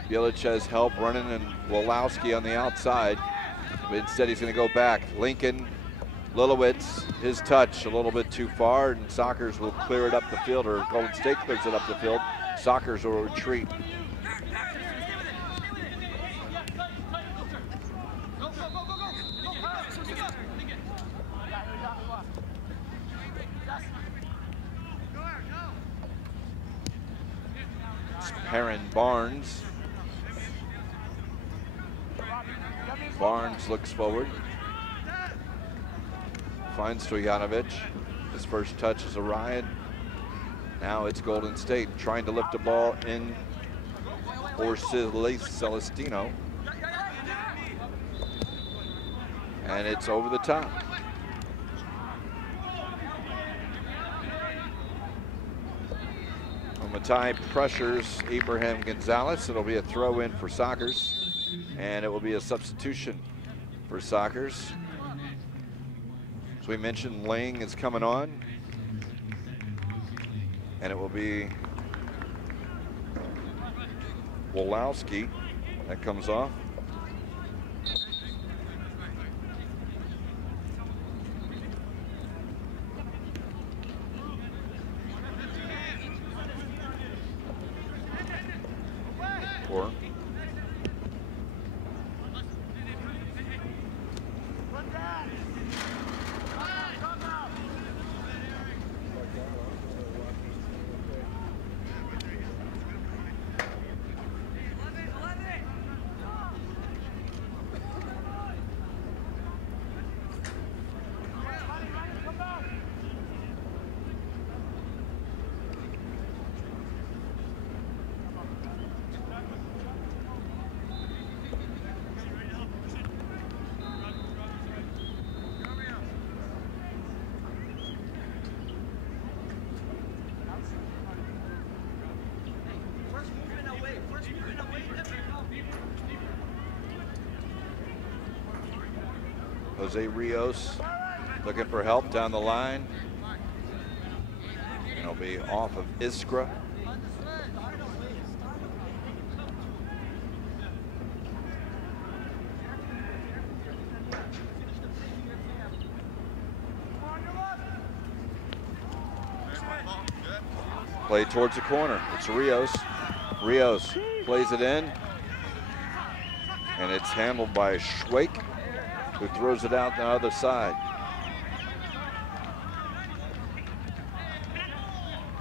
Bielich has help running, and Wolowski on the outside. But instead he's going to go back. Lincoln, Lilowitz, his touch a little bit too far, and Sockers will clear it up the field, or Golden State clears it up the field. Sockers will retreat. Perrin Barnes. Barnes looks forward. Finds Stojanovic. His first touch is a riot. Now it's Golden State trying to lift a ball in for Celestino. And it's over the top. Matai pressures Abraham Gonzalez. It'll be a throw in for Sockers, and it will be a substitution for Sockers. As we mentioned, Lang is coming on, and it will be Wolowski that comes off. Jose Rios looking for help down the line. And a That'll be off of Iskra. Play towards the corner. It's Rios. Rios plays it in. And it's handled by Schwake, who throws it out the other side.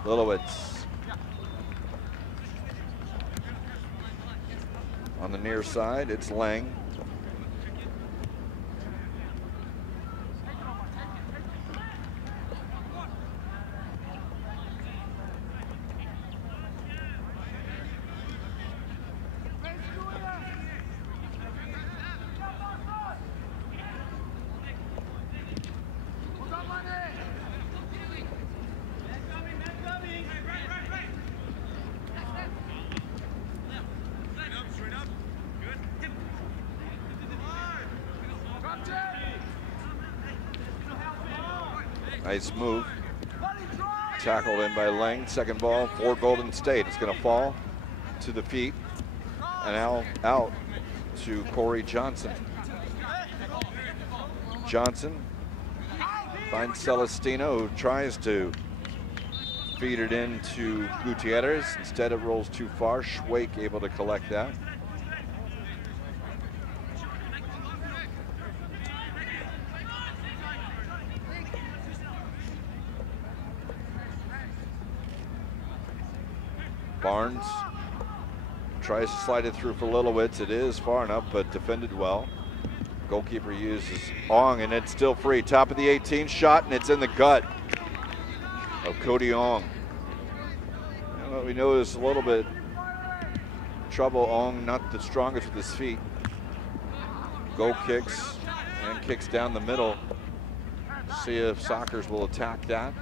Lilowitz on the near side. It's Lang. Nice move. Tackled in by Lang. Second ball for Golden State. It's going to fall to the feet and out to Corey Johnson. Johnson finds Celestino, who tries to feed it into Gutierrez. Instead, it rolls too far. Schwake able to collect that. Barnes tries to slide it through for Lilowitz. It is far enough, but defended well. Goalkeeper uses Ong, and it's still free. Top of the 18 shot, and it's in the gut of Cody Ong. We notice a little bit trouble. Ong not the strongest with his feet. Goal kicks and kicks down the middle. See if Sockers will attack that.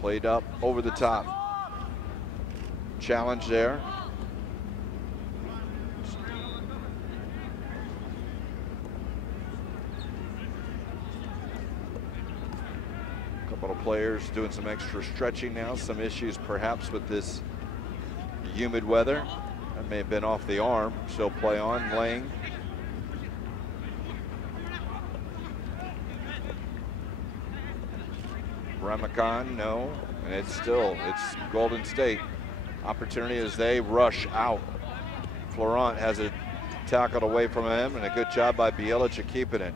Played up over the top. Challenge there. A couple of players doing some extra stretching now. Some issues perhaps with this humid weather. That may have been off the arm. Still play on. Lang. Ramakan, no, and it's Golden State. Opportunity as they rush out. Florent has it tackled away from him, and a good job by Bielich at keeping it.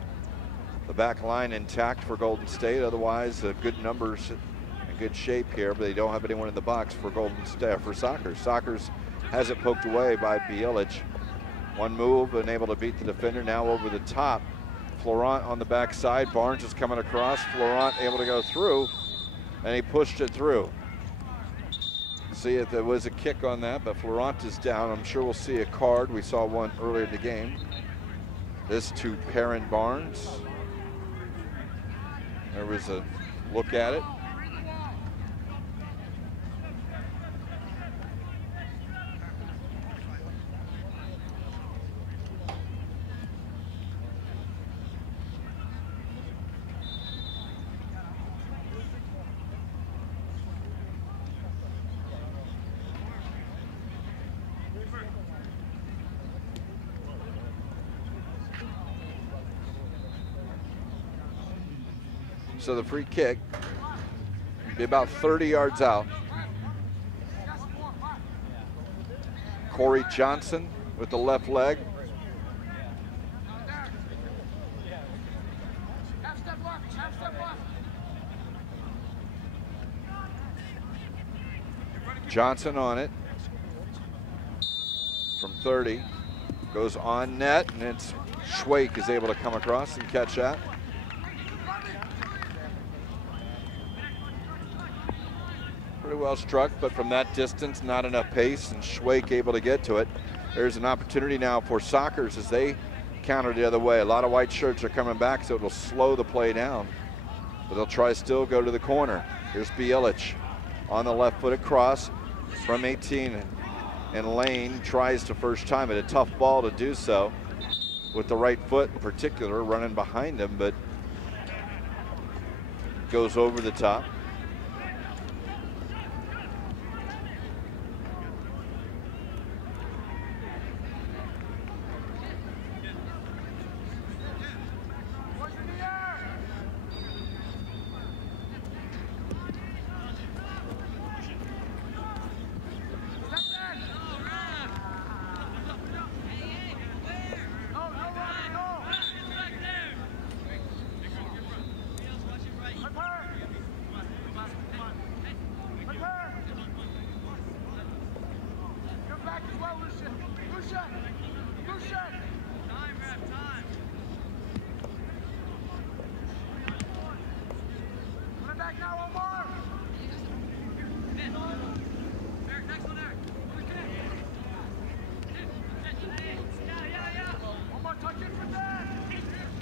The back line intact for Golden State, otherwise good numbers in good shape here, but they don't have anyone in the box for Golden State, for Sockers. Sockers has it poked away by Bielich. One move and able to beat the defender, now over the top. Florent on the backside. Barnes is coming across. Florent able to go through, and he pushed it through. See if there was a kick on that, but Florent is down. I'm sure we'll see a card. We saw one earlier in the game. This to Perrin Barnes. There was a look at it. So the free kick be about 30 yards out. Corey Johnson with the left leg. Johnson on it from 30, goes on net, and it's Schwake is able to come across and catch that. Pretty well struck, but from that distance, not enough pace, and Schwake able to get to it. There's an opportunity now for Sockers as they counter the other way. A lot of white shirts are coming back, so it'll slow the play down. But they'll try still go to the corner. Here's Bielich on the left foot across from 18, and Lane tries to first time it. A tough ball to do so. with the right foot in particular, running behind him, but goes over the top.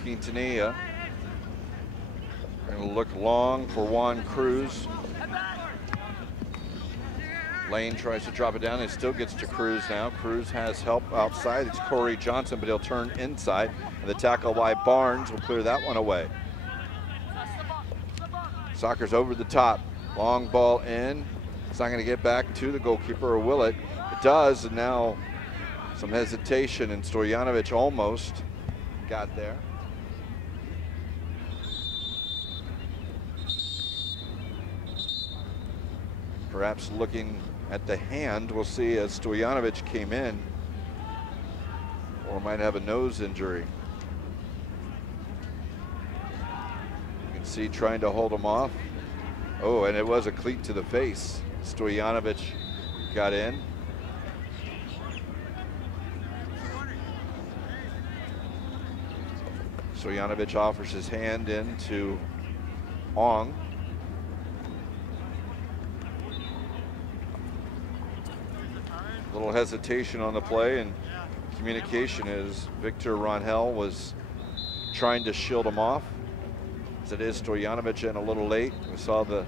Quintanilla going to look long for Juan Cruz. Lane tries to drop it down. It still gets to Cruz now. Cruz has help outside. It's Corey Johnson, but he'll turn inside. And the tackle by Barnes will clear that one away. Sockers over the top. Long ball in. It's not going to get back to the goalkeeper, or will it? It does, and now some hesitation, and Stojanovic almost got there. Perhaps looking at the hand, we'll see, as Stojanovic came in, or might have a nose injury. You can see trying to hold him off. Oh, and it was a cleat to the face. Stojanovic got in. Stojanovic offers his hand in to Ong. Little hesitation on the play, and communication is Victor Rangel was trying to shield him off. As it is Stojanovic in a little late. We saw the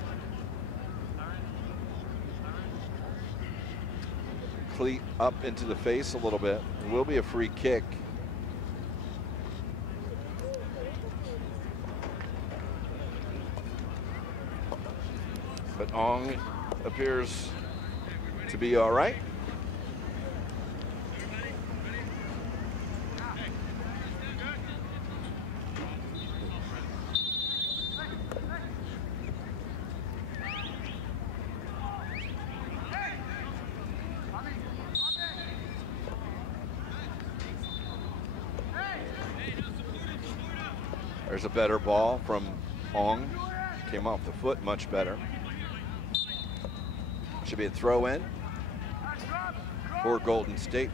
cleat up into the face a little bit. It will be a free kick. But Ong appears to be all right. There's a better ball from Ong. Came off the foot much better. Should be a throw in for Golden State.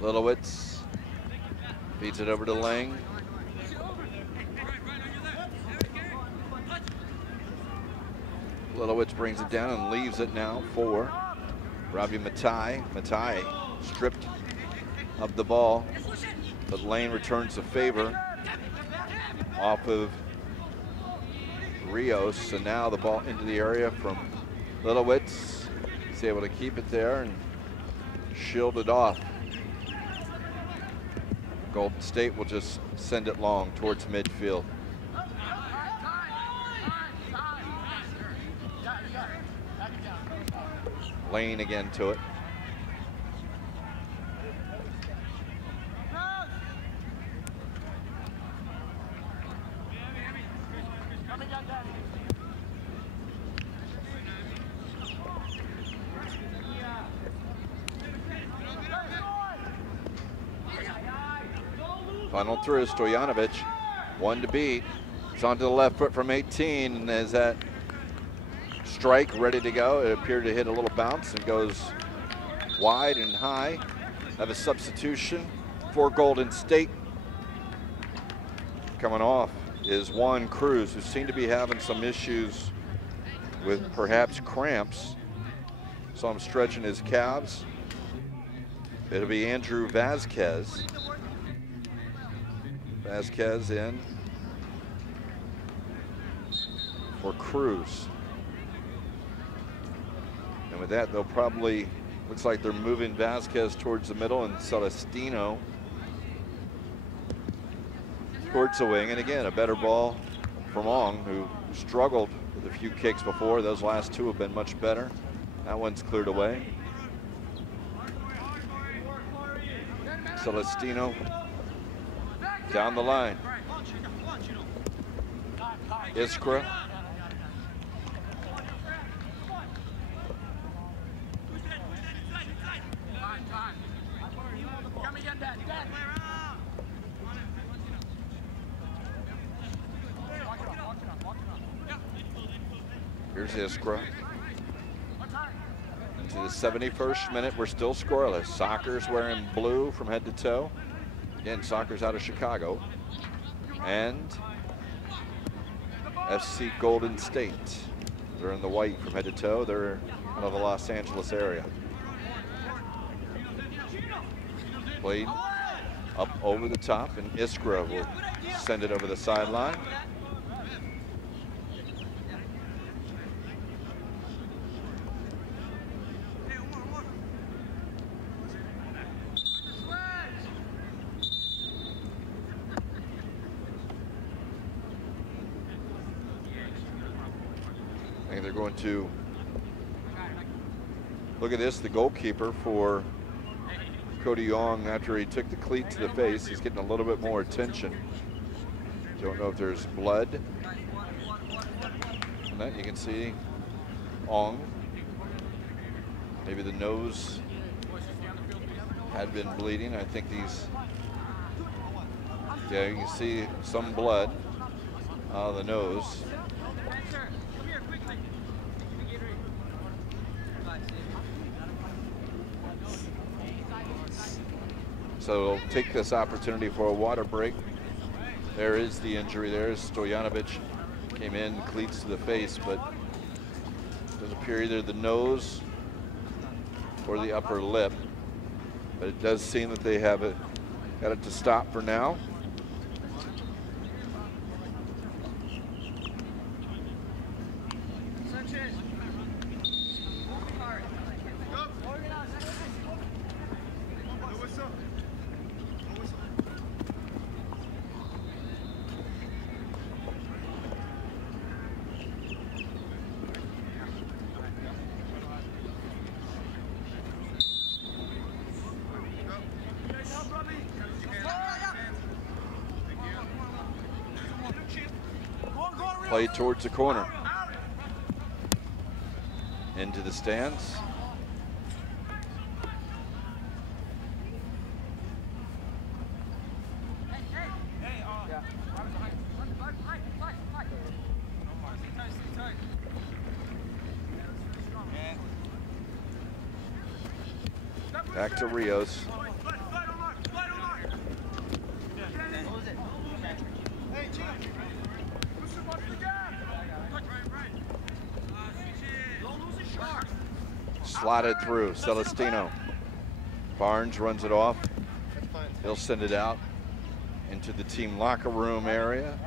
Lilowitz feeds it over to Lang. Lilowitz brings it down and leaves it now for Robbie Matai. Matai stripped of the ball, but Lane returns the favor off of Rios. So now the ball into the area from Lilowitz. He's able to keep it there and shield it off. Golden State will just send it long towards midfield. Lane again to it. Funneled through Stojanovic, one to beat. It's onto the left foot from 18, and as that strike ready to go, it appeared to hit a little bounce and goes wide and high. Have a substitution for Golden State. Coming off is Juan Cruz, who seemed to be having some issues with perhaps cramps. So I'm stretching his calves. It'll be Andrew Vasquez. Vasquez in for Cruz. And with that, they'll probably, looks like they're moving Vasquez towards the middle and Celestino towards the wing. And again, a better ball from Ong, who struggled with a few kicks before. Those last two have been much better. That one's cleared away. Celestino down the line. Iskra. Here's Iskra. To the 71st minute, we're still scoreless. Soccer's wearing blue from head to toe. Again, Soccer's out of Chicago. And FC Golden State. They're in the white from head to toe. They're out of the Los Angeles area. Played up over the top, and Iskra will send it over the sideline. I think they're going to look at this. The goalkeeper for Cody Young, after he took the cleat to the face, he's getting a little bit more attention. Don't know if there's blood. And that you can see Ong. Maybe the nose had been bleeding. I think these, yeah, you can see some blood out of the nose. So we'll take this opportunity for a water break. There is the injury there. Stojanovic came in, cleats to the face, but it doesn't appear either the nose or the upper lip. But it does seem that they have it, got it to stop for now. Played towards the corner. Into the stands. Back to Rios. Slotted through, Celestino. Barnes runs it off. He'll send it out into the team locker room area.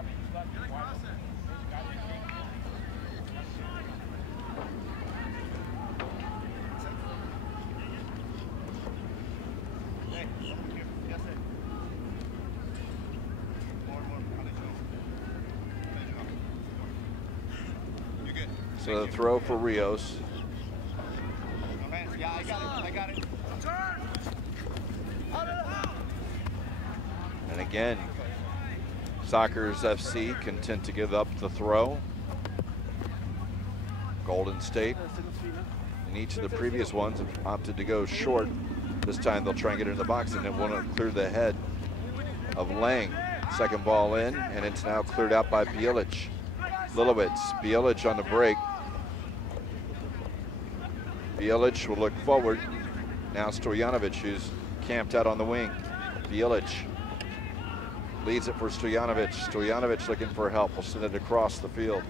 So the throw for Rios. I got it. And again, Soccer's FC content to give up the throw. Golden State, in each of the previous ones, have opted to go short. This time they'll try and get it in the box, and then want to clear the head of Lang. Second ball in, and it's now cleared out by Bjelic. Lilowitz, Bjelic on the break. Bjelic will look forward. Now Stojanovic, who's camped out on the wing. Bjelic Leads it for Stojanovic. Stojanovic looking for help. Will send it across the field.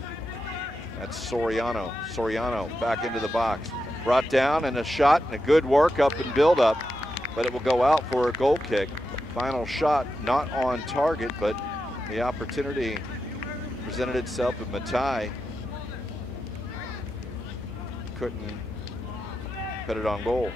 That's Soriano. Soriano back into the box. Brought down and a shot and a good work up and build up, but it will go out for a goal kick. Final shot not on target, but the opportunity presented itself, and Matai couldn't put it on goal.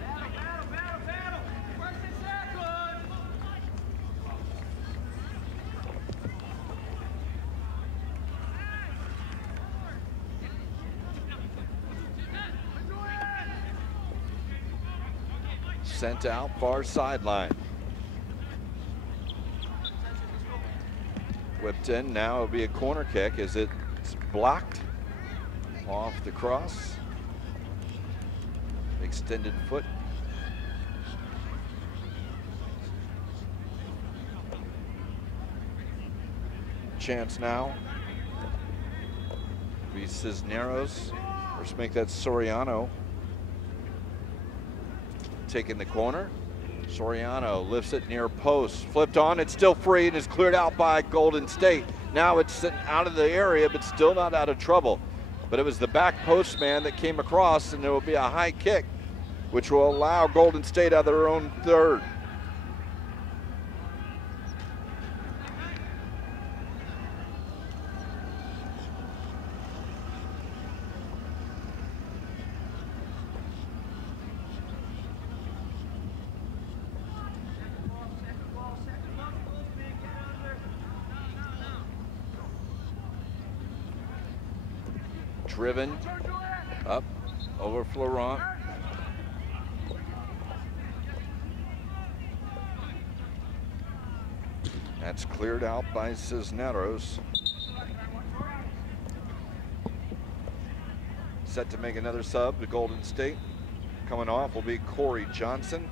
Sent out far sideline. Whipped in, now it'll be a corner kick as it's blocked off the cross. Extended foot. Chance now. Be Cisneros. First make that Soriano. Taking the corner. Soriano lifts it near post. Flipped on, it's still free and is cleared out by Golden State. Now it's sent out of the area, but still not out of trouble. But it was the back post man that came across, and there will be a high kick, which will allow Golden State out of their own third. Driven up over Florent. That's cleared out by Cisneros. Set to make another sub to Golden State. Coming off will be Corey Johnson.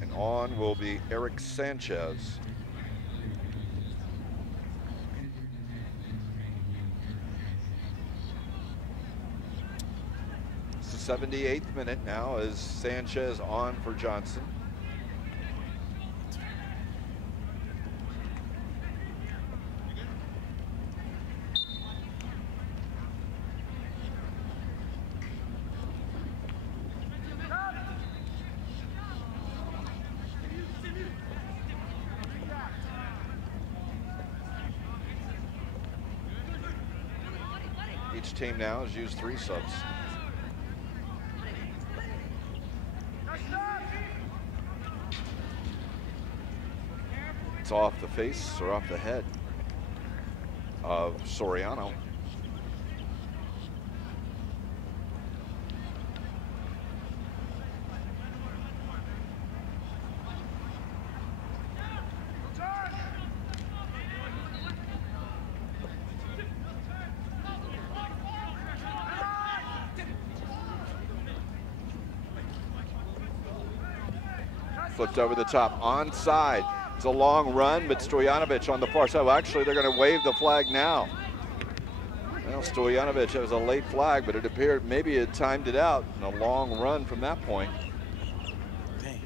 And on will be Eric Sanchez. It's the 78th minute now as Sanchez on for Johnson. Each team now has used 3 subs. It's off the face or off the head of Soriano. Flipped over the top, onside. It's a long run, but Stojanovic on the far side. Well, actually, they're going to wave the flag now. Well, Stojanovic, it was a late flag, but it appeared maybe it timed it out in a long run from that point. Dang.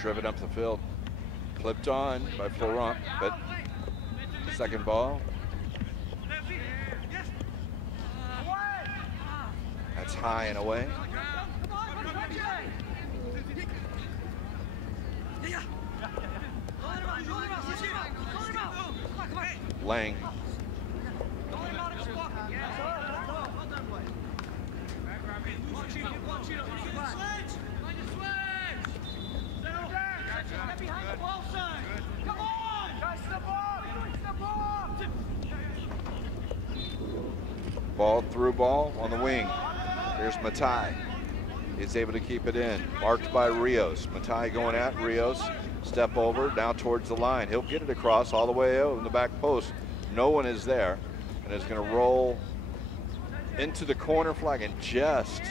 Driven up the field, clipped on by Florent, but second ball. That's high and away. Lang. Ball through ball on the wing. Here's Matai. is able to keep it in. Marked by Rios. Matai going at Rios. Step over, now towards the line. He'll get it across all the way out in the back post. No one is there, and is going to roll into the corner flag and just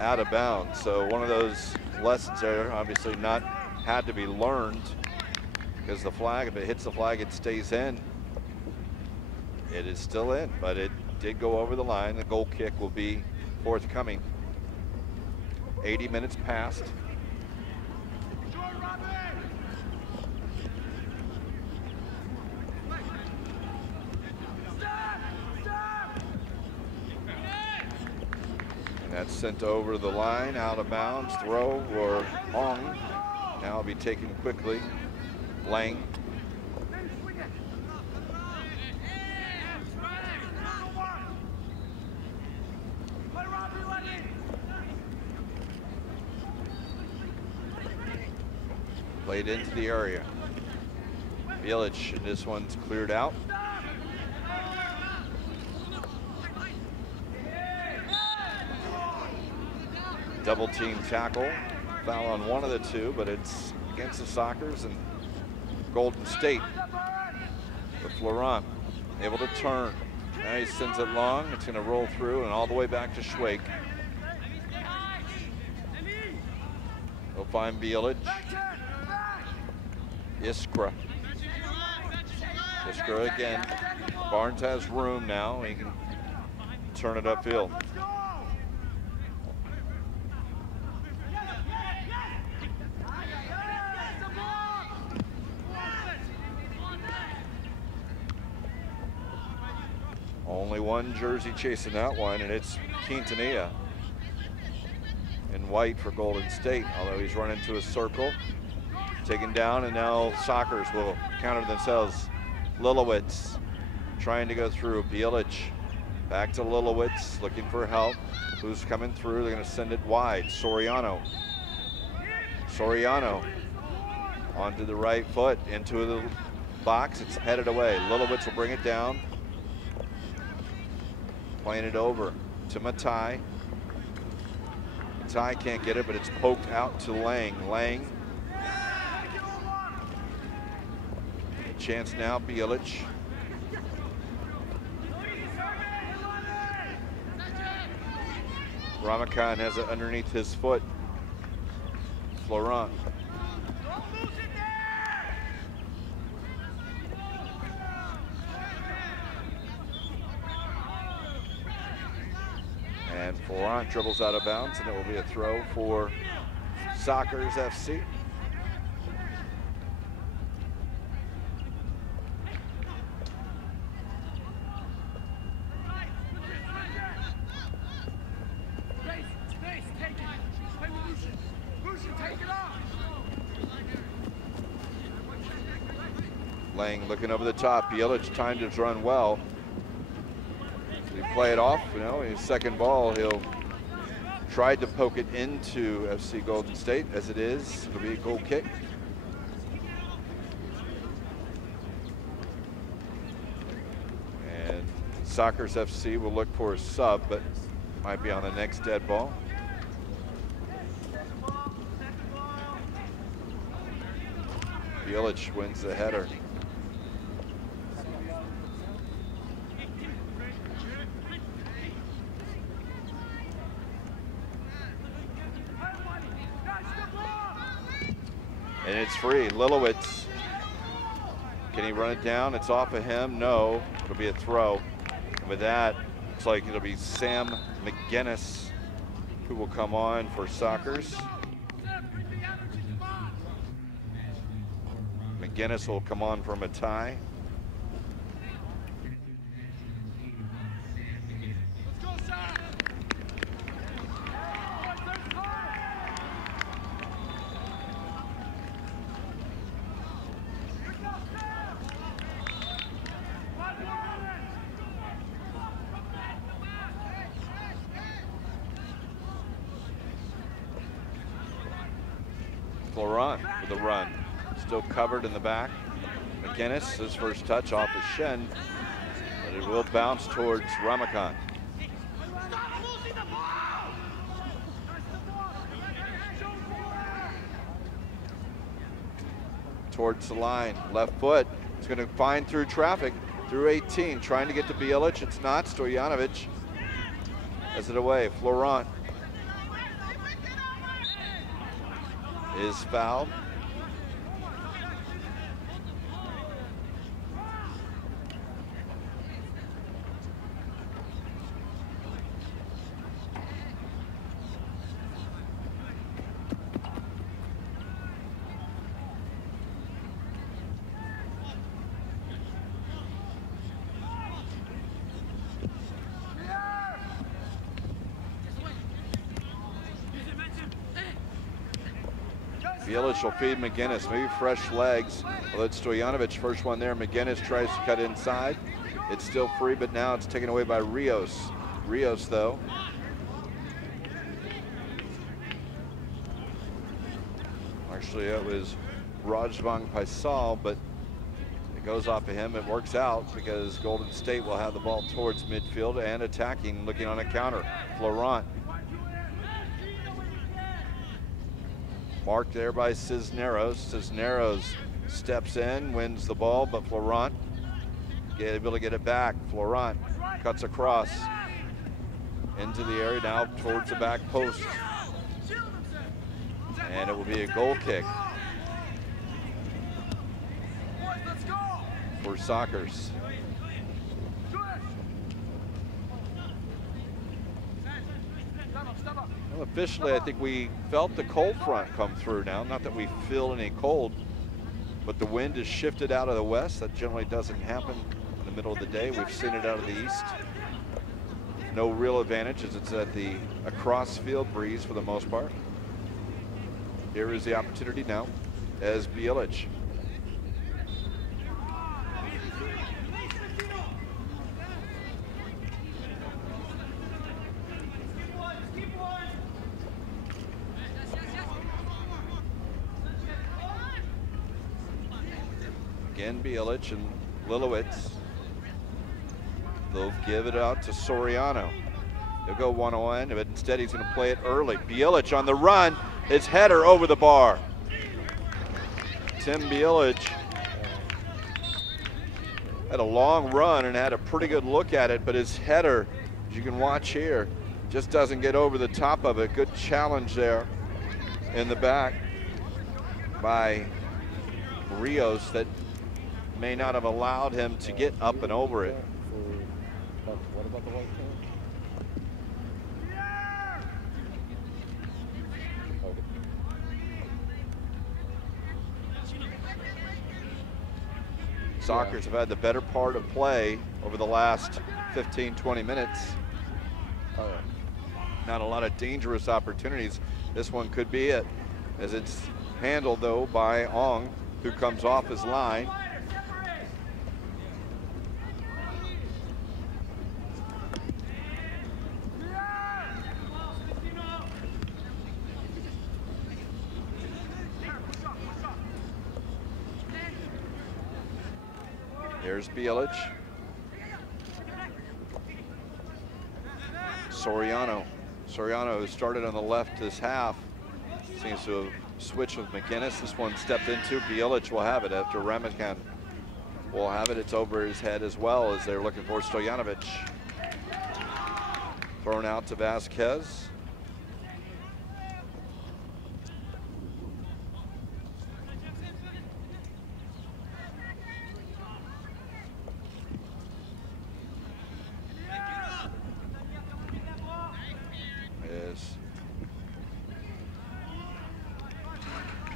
out of bounds. So one of those lessons there, obviously not had to be learned, because the flag, if it hits the flag, it stays in. It is still in, but it did go over the line. The goal kick will be forthcoming. 80 minutes passed. And that's sent over the line, out of bounds, throw or Hong. Now it'll be taken quickly. Lang. Played into the area. Village, and this one's cleared out. Double team tackle. Foul on one of the two, but it's against the Sockers and Golden State. But Florent able to turn. Now he sends it long. It's going to roll through and all the way back to Schwake. He'll find Village. Iskra. Iskra again. Barnes has room now. He can turn it upfield. Only one jersey chasing that one, and it's Quintanilla in white for Golden State, although he's run into a circle. Taken down, and now Sockers will counter themselves. Lilowitz trying to go through. Bielich back to Lilowitz, looking for help. Who's coming through? They're going to send it wide. Soriano. Soriano onto the right foot, into the box. It's headed away. Lilowitz will bring it down. Playing it over to Matai. Matai can't get it, but it's poked out to Lang. Lang. Chance now, Bielich. Ramakan has it underneath his foot. Florent. And Florent dribbles out of bounds, and it will be a throw for Sockers FC. Lang looking over the top. Bielich timed his run well. He play it off, you know, his second ball, he'll try to poke it into FC Golden State. As it is, it'll be a goal kick. And Sockers FC will look for a sub, but might be on the next dead ball. Bielich wins the header. And it's free. Lilowitz. Can he run it down? It's off of him. No. It'll be a throw. And with that, looks like it'll be Sam McGinnis who will come on for Sockers. McGinnis will come on for Matai. Florent with a run. Still covered in the back. McGinnis, his first touch off his shin, but it will bounce towards Ramakan. towards the line. Left foot. It's going to find through traffic, through 18, trying to get to Bjelic. It's not. Stojanovic has it away. Florent is fouled. Bjelic will feed McGinnis, maybe fresh legs. Although it's Stojanovic, first one there. McGinnis tries to cut inside. It's still free, but now it's taken away by Rios. Rios, though. Actually, it was Rajvang Paisal, but it goes off of him. It works out because Golden State will have the ball towards midfield and attacking, looking on a counter. Florent. Marked there by Cisneros. Cisneros steps in, wins the ball, but Florent able to get it back. Florent cuts across into the area now towards the back post. And it will be a goal kick for Sockers. Well, officially, I think we felt the cold front come through now. Not that we feel any cold, but the wind is shifted out of the west. That generally doesn't happen in the middle of the day. We've seen it out of the east. No real advantage as it's at the across field breeze for the most part. Here is the opportunity now as Bjelic. Again, Bjelic and Lilowitz. They'll give it out to Soriano. They'll go one-on-one, but instead he's going to play it early. Bjelic on the run. His header over the bar. Tim Bjelic had a long run and had a pretty good look at it, but his header, as you can watch here, just doesn't get over the top of it. Good challenge there in the back by Rios that may not have allowed him to get up and over it. What about the white card? Sockers have had the better part of play over the last 15, 20 minutes. Not a lot of dangerous opportunities. This one could be it, as it's handled though by Ong, who comes off his line. Here's Bjelic. Soriano. Soriano, who started on the left this half, seems to have switched with McGinnis. This one stepped into. Bjelic will have it after Ramakan will have it. It's over his head as well as they're looking for Stojanovic. Thrown out to Vasquez.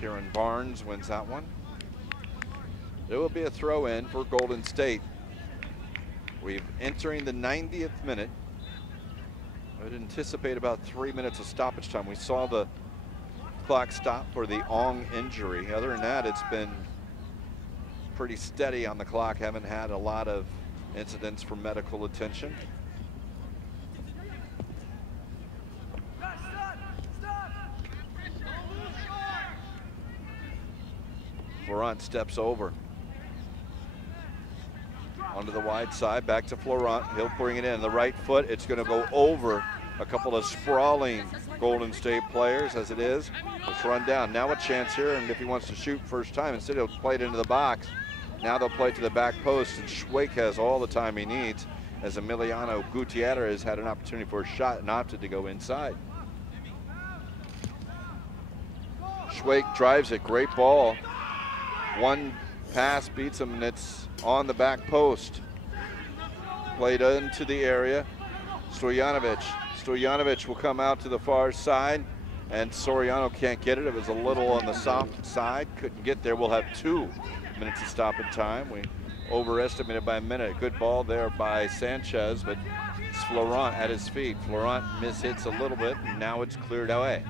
Kieran Barnes wins that one. It will be a throw in for Golden State. We're entering the 90th minute. I'd anticipate about 3 minutes of stoppage time. We saw the clock stop for the Ong injury. Other than that, it's been pretty steady on the clock. Haven't had a lot of incidents for medical attention. Florent steps over onto the wide side, back to Florent. He'll bring it in the right foot. It's going to go over a couple of sprawling Golden State players as it is. Let's run down. Now a chance here, and if he wants to shoot first time, instead he'll play it into the box. Now they'll play it to the back post, and Schwake has all the time he needs, as Emiliano Gutierrez had an opportunity for a shot and opted to go inside. Schwake drives it, great ball. One pass beats him, and it's on the back post. Played into the area. Stojanovic will come out to the far side, and Soriano can't get it. It was a little on the soft side, couldn't get there. We'll have 2 minutes of stopping time. We overestimated by a minute. Good ball there by Sanchez, but it's Florent at his feet. Florent mishits a little bit, and now it's cleared away.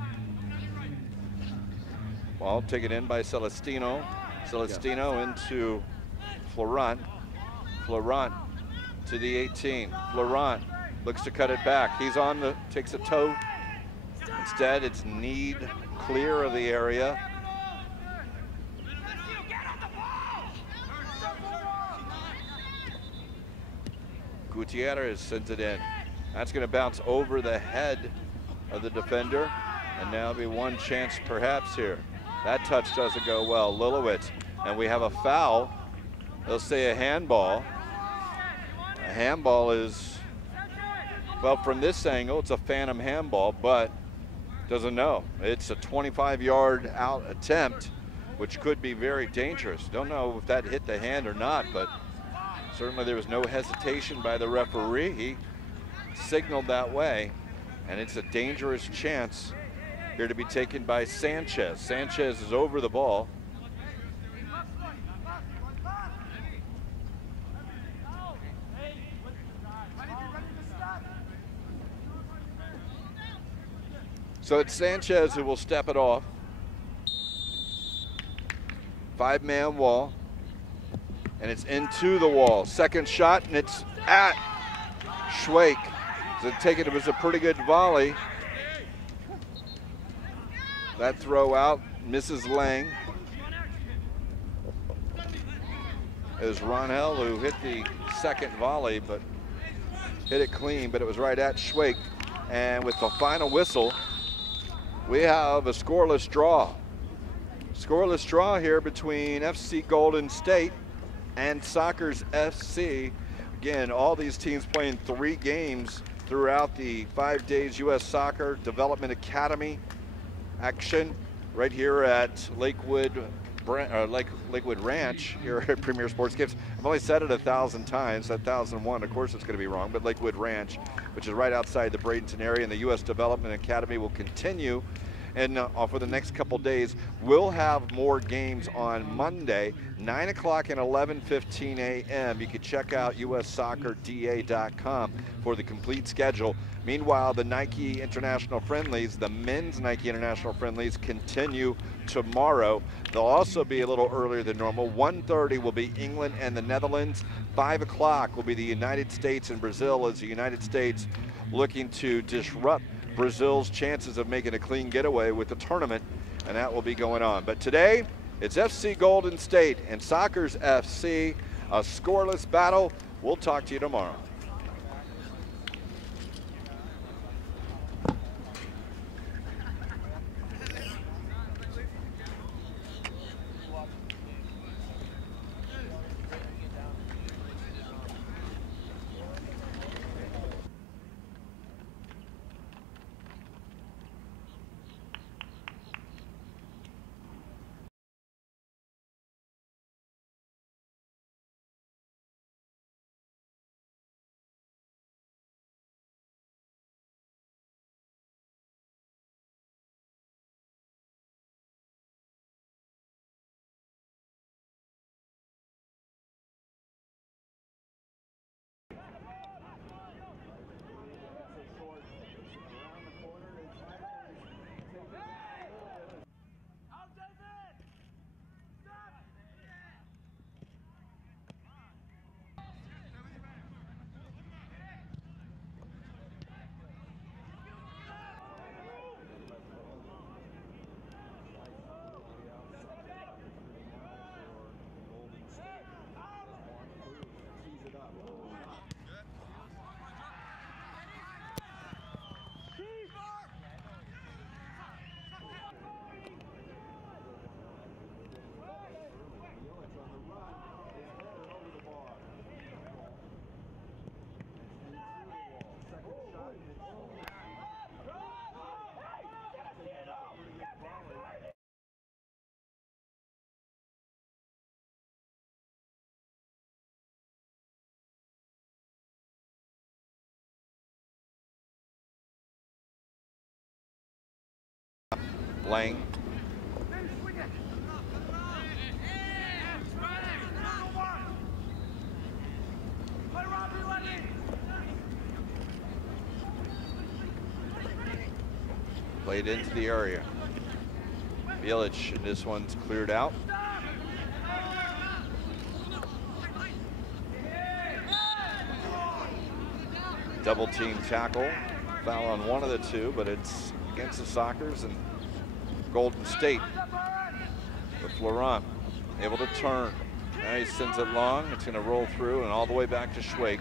Ball taken in by Celestino. Celestino into Florent. Florent to the 18. Florent looks to cut it back. He's on the, takes a toe. Instead, it's Need clear of the area. Gutierrez sent it in. That's going to bounce over the head of the defender, and now be one chance perhaps here. That touch doesn't go well. Lilowitz, and we have a foul. They'll say a handball. A handball is, well, from this angle, it's a phantom handball, but doesn't know. It's a 25-yard out attempt, which could be very dangerous. Don't know if that hit the hand or not, but certainly there was no hesitation by the referee. He signaled that way, and it's a dangerous chance here to be taken by Sanchez. Sanchez is over the ball. So it's Sanchez who will step it off. 5-man wall, and it's into the wall. Second shot, and it's at Schwake. So it was a pretty good volley. That throw out misses Lang. It was Ronell who hit the second volley, but hit it clean, but it was right at Schwake. And with the final whistle, we have a scoreless draw. Scoreless draw here between FC Golden State and Sockers FC. Again, all these teams playing 3 games throughout the 5 days U.S. Soccer Development Academy action right here at Lakewood Ranch here at Premier Sports Games. I've only said it 1,000 times, 1,001. Of course it's going to be wrong, but Lakewood Ranch, which is right outside the Bradenton area, and the U.S. Development Academy will continue. And for the next couple days, we'll have more games on Monday, 9 o'clock and 11:15 a.m. You can check out ussoccerda.com for the complete schedule. Meanwhile, the Nike International Friendlies, the men's Nike International Friendlies, continue tomorrow. They'll also be a little earlier than normal. 1:30 will be England and the Netherlands. 5 o'clock will be the United States and Brazil, as the United States looking to disrupt Brazil's chances of making a clean getaway with the tournament, and that will be going on. But today, it's FC Golden State and Sockers FC, a scoreless battle. We'll talk to you tomorrow. Lang. Played into the area. Village, and this one's cleared out. Double team tackle. Foul on one of the two, but it's against the Sockers, and Golden State with Florent able to turn. Now he sends it long. It's going to roll through and all the way back to Schwake.